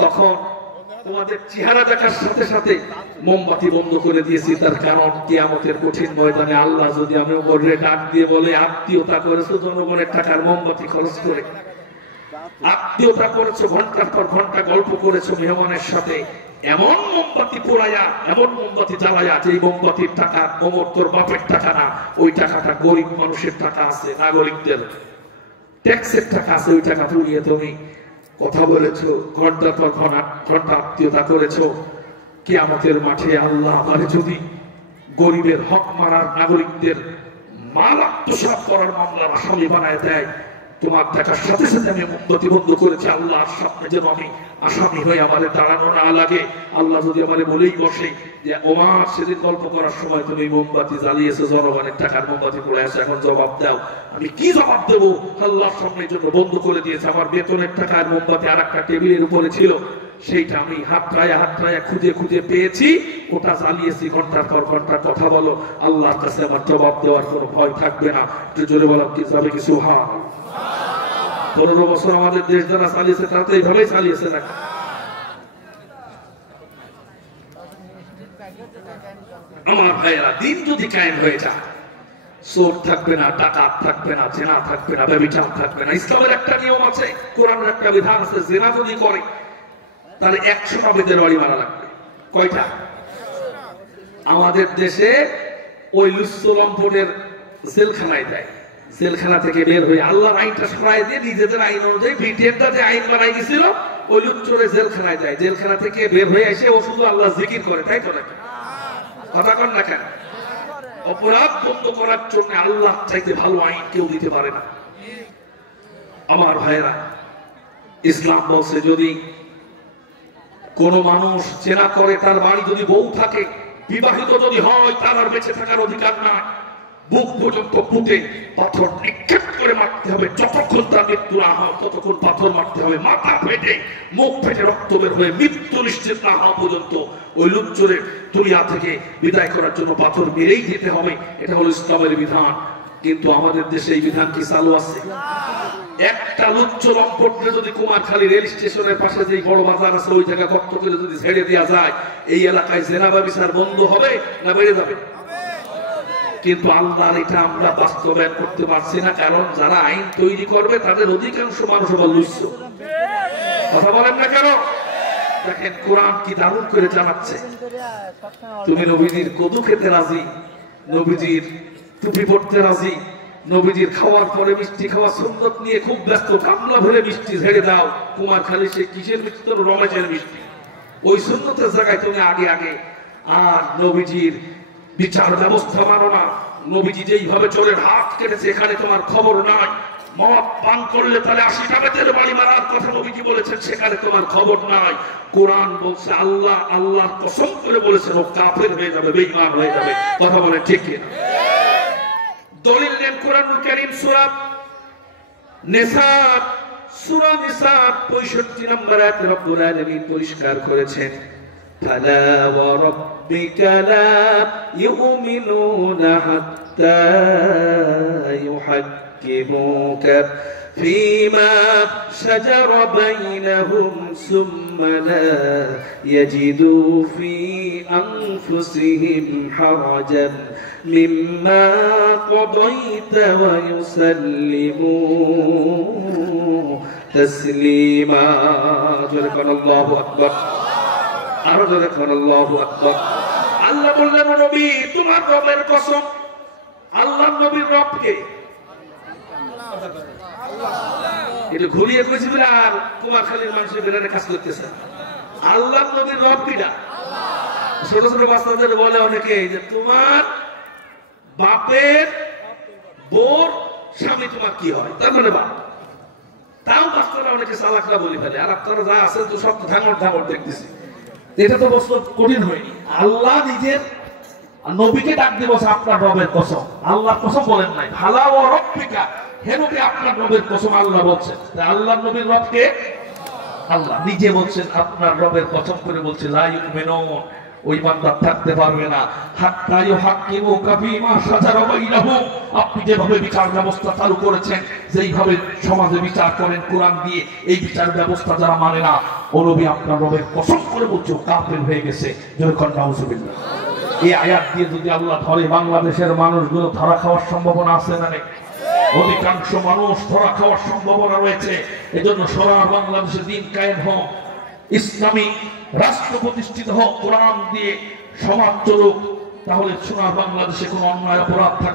তখন তোমাদের চেহারা দেখার সাথে সাথে মোমবাতি বন্ধ করে দিয়েছি। তার কারণ কিয়ামতের কঠিন ময়দানে আল্লাহ যদি আমি ওমরে ডাক দিয়ে বলে, আত্মীয়তা করেছো জনগণের টাকার মোমবাতি খরচ করে, আত্মীয়তা করেছো, ঘন্টার পর ঘন্টা গল্প করেছো মেহমানের সাথে, এমন মোমবাতি পোড়াইয়া, এমন মোমবাতি জ্বালাইয়া, যে মোমবাতির টাকা ওমর তোর বাপের টাকা না, ওই টাকাটা গরিব মানুষের টাকা আছে, নাগরিকদের ট্যাক্সের টাকা আছে, ওই টাকা পুড়িয়ে তুমি কথা বলেছো, ঘন্টার পর ঘন্টা আত্মীয়তা করেছো। কিয়ামতের মাঠে আল্লাহ আমারে যদি গরিবের হক মারার, নাগরিকদের মাল আত্মসাৎ করার মামলার আসামি বানায় দেয়, তোমার দেখার সাথে সাথে আমি মোমবাতি বন্ধ করেছি, আল্লাহর সামনে যেন আমি আসামি হয়ে আমাদের দাঁড়ানো না লাগে। আল্লাহ যদি আমারে বলেই বসে যে ওমর সেদিন গল্প করার সময় তুমি মোমবাতি জ্বালিয়েছো, জনগণের টাকার মোমবাতি পড়ে আছে, এখন জবাব দাও। আমি কি জবাব দেবো? আল্লাহর সামনে জন্য বন্ধ করে দিয়েছে। আমার বেতনের টাকার মোমবাতি আর একটা টেবিলের উপরে ছিল, সেইটা আমি হাত রায়া খুঁজে খুঁজে পেয়েছি, ওটা জ্বালিয়েছি। ঘন্টার পর ঘন্টা কথা বলো, আল্লাহর কাছে আমার জবাব দেওয়ার কোনো ভয় থাকবে না। একটু জোরে বলো কি যাবে কিছু? হ্যাঁ, 15 বছর আমাদের দেশ যারা চালিয়েছে তারা তো এইভাবেই চালিয়েছে না। আমার ভাইয়েরা, দিন যদি কায়েম হয়ে যায়, চোর থাকবে না, ডাকাত থাকবে না, জেনা থাকবে না, ব্যভিচার থাকবে না। ইসলামের একটা নিয়ম আছে, কোরআনের একটা বিধান আছে, জেনা যদি করে তাহলে 100টা বেদের বাড়ি মারা লাগবে। কয়টা? আমাদের দেশে ওই লুচ্চলম্পটের জেলখানায় দেয়, জেলখানা থেকে বের হয়ে আল্লাহর আইনটা সরাই দিয়ে নিজেদের আইন অনুযায়ী ব্রিটেনটা যে আইন বানাই গেছিল, ওই লুচ্চরে জেলখানায় যায়। জেলখানা থেকে বের হয়ে এসে ও শুধু আল্লাহ জিকির করে, তাই তো নাকি? কথা কন না কেন? অপরাধ বন্ধ করার জন্য আল্লাহ চাইতে ভালো আইন কেউ দিতে পারে না। আমার ভাইয়েরা, ইসলাম বলছে যদি কোন মানুষ জেনা করে, তার বাড়ি যদি বউ থাকে, বিবাহিত যদি হয়, তার আর বেঁচে থাকার অধিকার নাই। বুক পর্যন্ত পুঁতে পাথর নিক্ষেপ করে মারতে হবে, যতক্ষণ তার মৃত্যু না হয় ততক্ষণ পাথর মারতে হবে। মাথা ফেটে, মুখ ফেটে রক্ত বের হয়ে মৃত্যু নিশ্চিত না হওয়া পর্যন্ত ওই লুচ্চরের দুনিয়া থেকে বিদায় করার জন্য পাথর মেরেই যেতে হবে। এটা হলো ইসলামের বিধান। কিন্তু আমাদের দেশে এই বিধান কি চালু আছে? একটা লুচ্চ লম্পটকে যদি কুমারখালী রেল স্টেশনের পাশে যে বড় বাজার আছে, ওই জায়গা গর্ত করে যদি ছেড়ে দেওয়া যায়, এই এলাকায় জেনা ব্যভিচার বন্ধ হবে না বেড়ে যাবে? কিন্তু আল্লাহর এটা আমরা বাস্তবায়ন করতে পারছি না, কারণ যারা আইন তৈরি করবে তাদের অধিকাংশ মানুষ আবার লুচ্চ। কথা বলেন না কেন? দেখেন কোরআন কি দারুণ করে জানাচ্ছে। তুমি নবীজির কদু খেতে রাজি, নবীজির টুপি পড়তে রাজি, নবীজির খাওয়ার পরে মিষ্টি খাওয়া সুন্নত নিয়ে খুব ব্যস্ত, গামলা ভরে মিষ্টি ঝেড়ে দাও। কুমারখালী সে কিসের মিষ্টি? রমেজের মিষ্টি। ওই সুন্নতের জায়গায় তুমি আগে আগে আর নবীজির বিচার ব্যবস্থা মানো না। নবীজি যেইভাবে চোরের হাত কেটেছে, এখানে তোমার খবর নাই। মদ পান করলে তাহলে 80টা বেতের বাড়ি মারার কথা নবীজি বলেছেন, সেখানে তোমার খবর নাই। কোরআন বলছে, আল্লাহর কসম করে বলেছেন ও কাফের হয়ে যাবে, বেঈমান হয়ে যাবে। কথা বলে ঠিক কিনা? দলিল নেন কোরআনুল কারীম সূরা নিসা, সূরা নিসা 65 নম্বর আয়াতে রব্বুল আলামিন পরিষ্কার করেছেন, ফালা ওয়া রাব্বিকা লা ইউমিনুনা হাত্তা ইউহাক্কিমুকা فيما شجر بينهم ثم لا يجدوا في أنفسهم حرجا مما قضيت ويسلموا تسليما جزاكم الله أكبر جزاكم الله أكبر আল্লাহ বললেন নবী তোমার রবের কসম আল্লাহর নবীর রবকে এটা ঘুরিয়ে কইছি বলে আর কুমারখালীর মানুষের বেড়ারে কাজ করতেছে আল্লাহর নবীর রব কিডা ছোট ছোট বাচ্চাদের বলে অনেকে যে তোমার বাপের বোর স্বামী তোমার কি হয় তার মানে বাপ তাও বাচ্চারা অনেকে চালাকরা বলে ফেলে আর আপনারা যা আছে তো সব ধাঙর ধাঙর দেখতেছি এটা তো বস্তু কঠিন হয়নি আল্লাহ নিজের নবীকে ডাক দিয়ে বলছে আপনার রবের কসম আল্লাহর কসম বলেন নাই ভালা ও রব্বিকা হেনকে আপনার রবের কসম আল্লাহ বলছেন আল্লাহর নবীর রবকে আল্লাহ নিজে বলছেন আপনার রবের কসম করে বলছে লা ইউমিনুন ওই বান্দা থাকতে পারবে না হাত্তা ইউহাক্কিমুকা ফীমা শাজারা বাইনাহুম আপনি যেভাবে বিচার ব্যবস্থা চালু করেছেন যেইভাবে সমাজে বিচার করেন কোরআন দিয়ে এই বিচার ব্যবস্থা যারা মানে না ও নবী আপনার রবের কসম করে বলছে কাফের হয়ে গেছে যখন নাউজুবিল্লাহ এই আয়াত দিয়ে যদি আল্লাহ ধরে বাংলাদেশের মানুষগুলো ধরা খাওয়ার সম্ভাবনা আছে না নেই অধিকাংশ মানুষ ধরা খাওয়ার সম্ভাবনা রয়েছে এজন্য সারা বাংলাদেশে দিন কায়েম হোক ইসলামী রাষ্ট্র প্রতিষ্ঠিত হোক কোরআন দিয়ে সমাজ চলুক তাহলে সোনার বাংলাদেশে কোনো অন্যায় অপরাধ থাকবে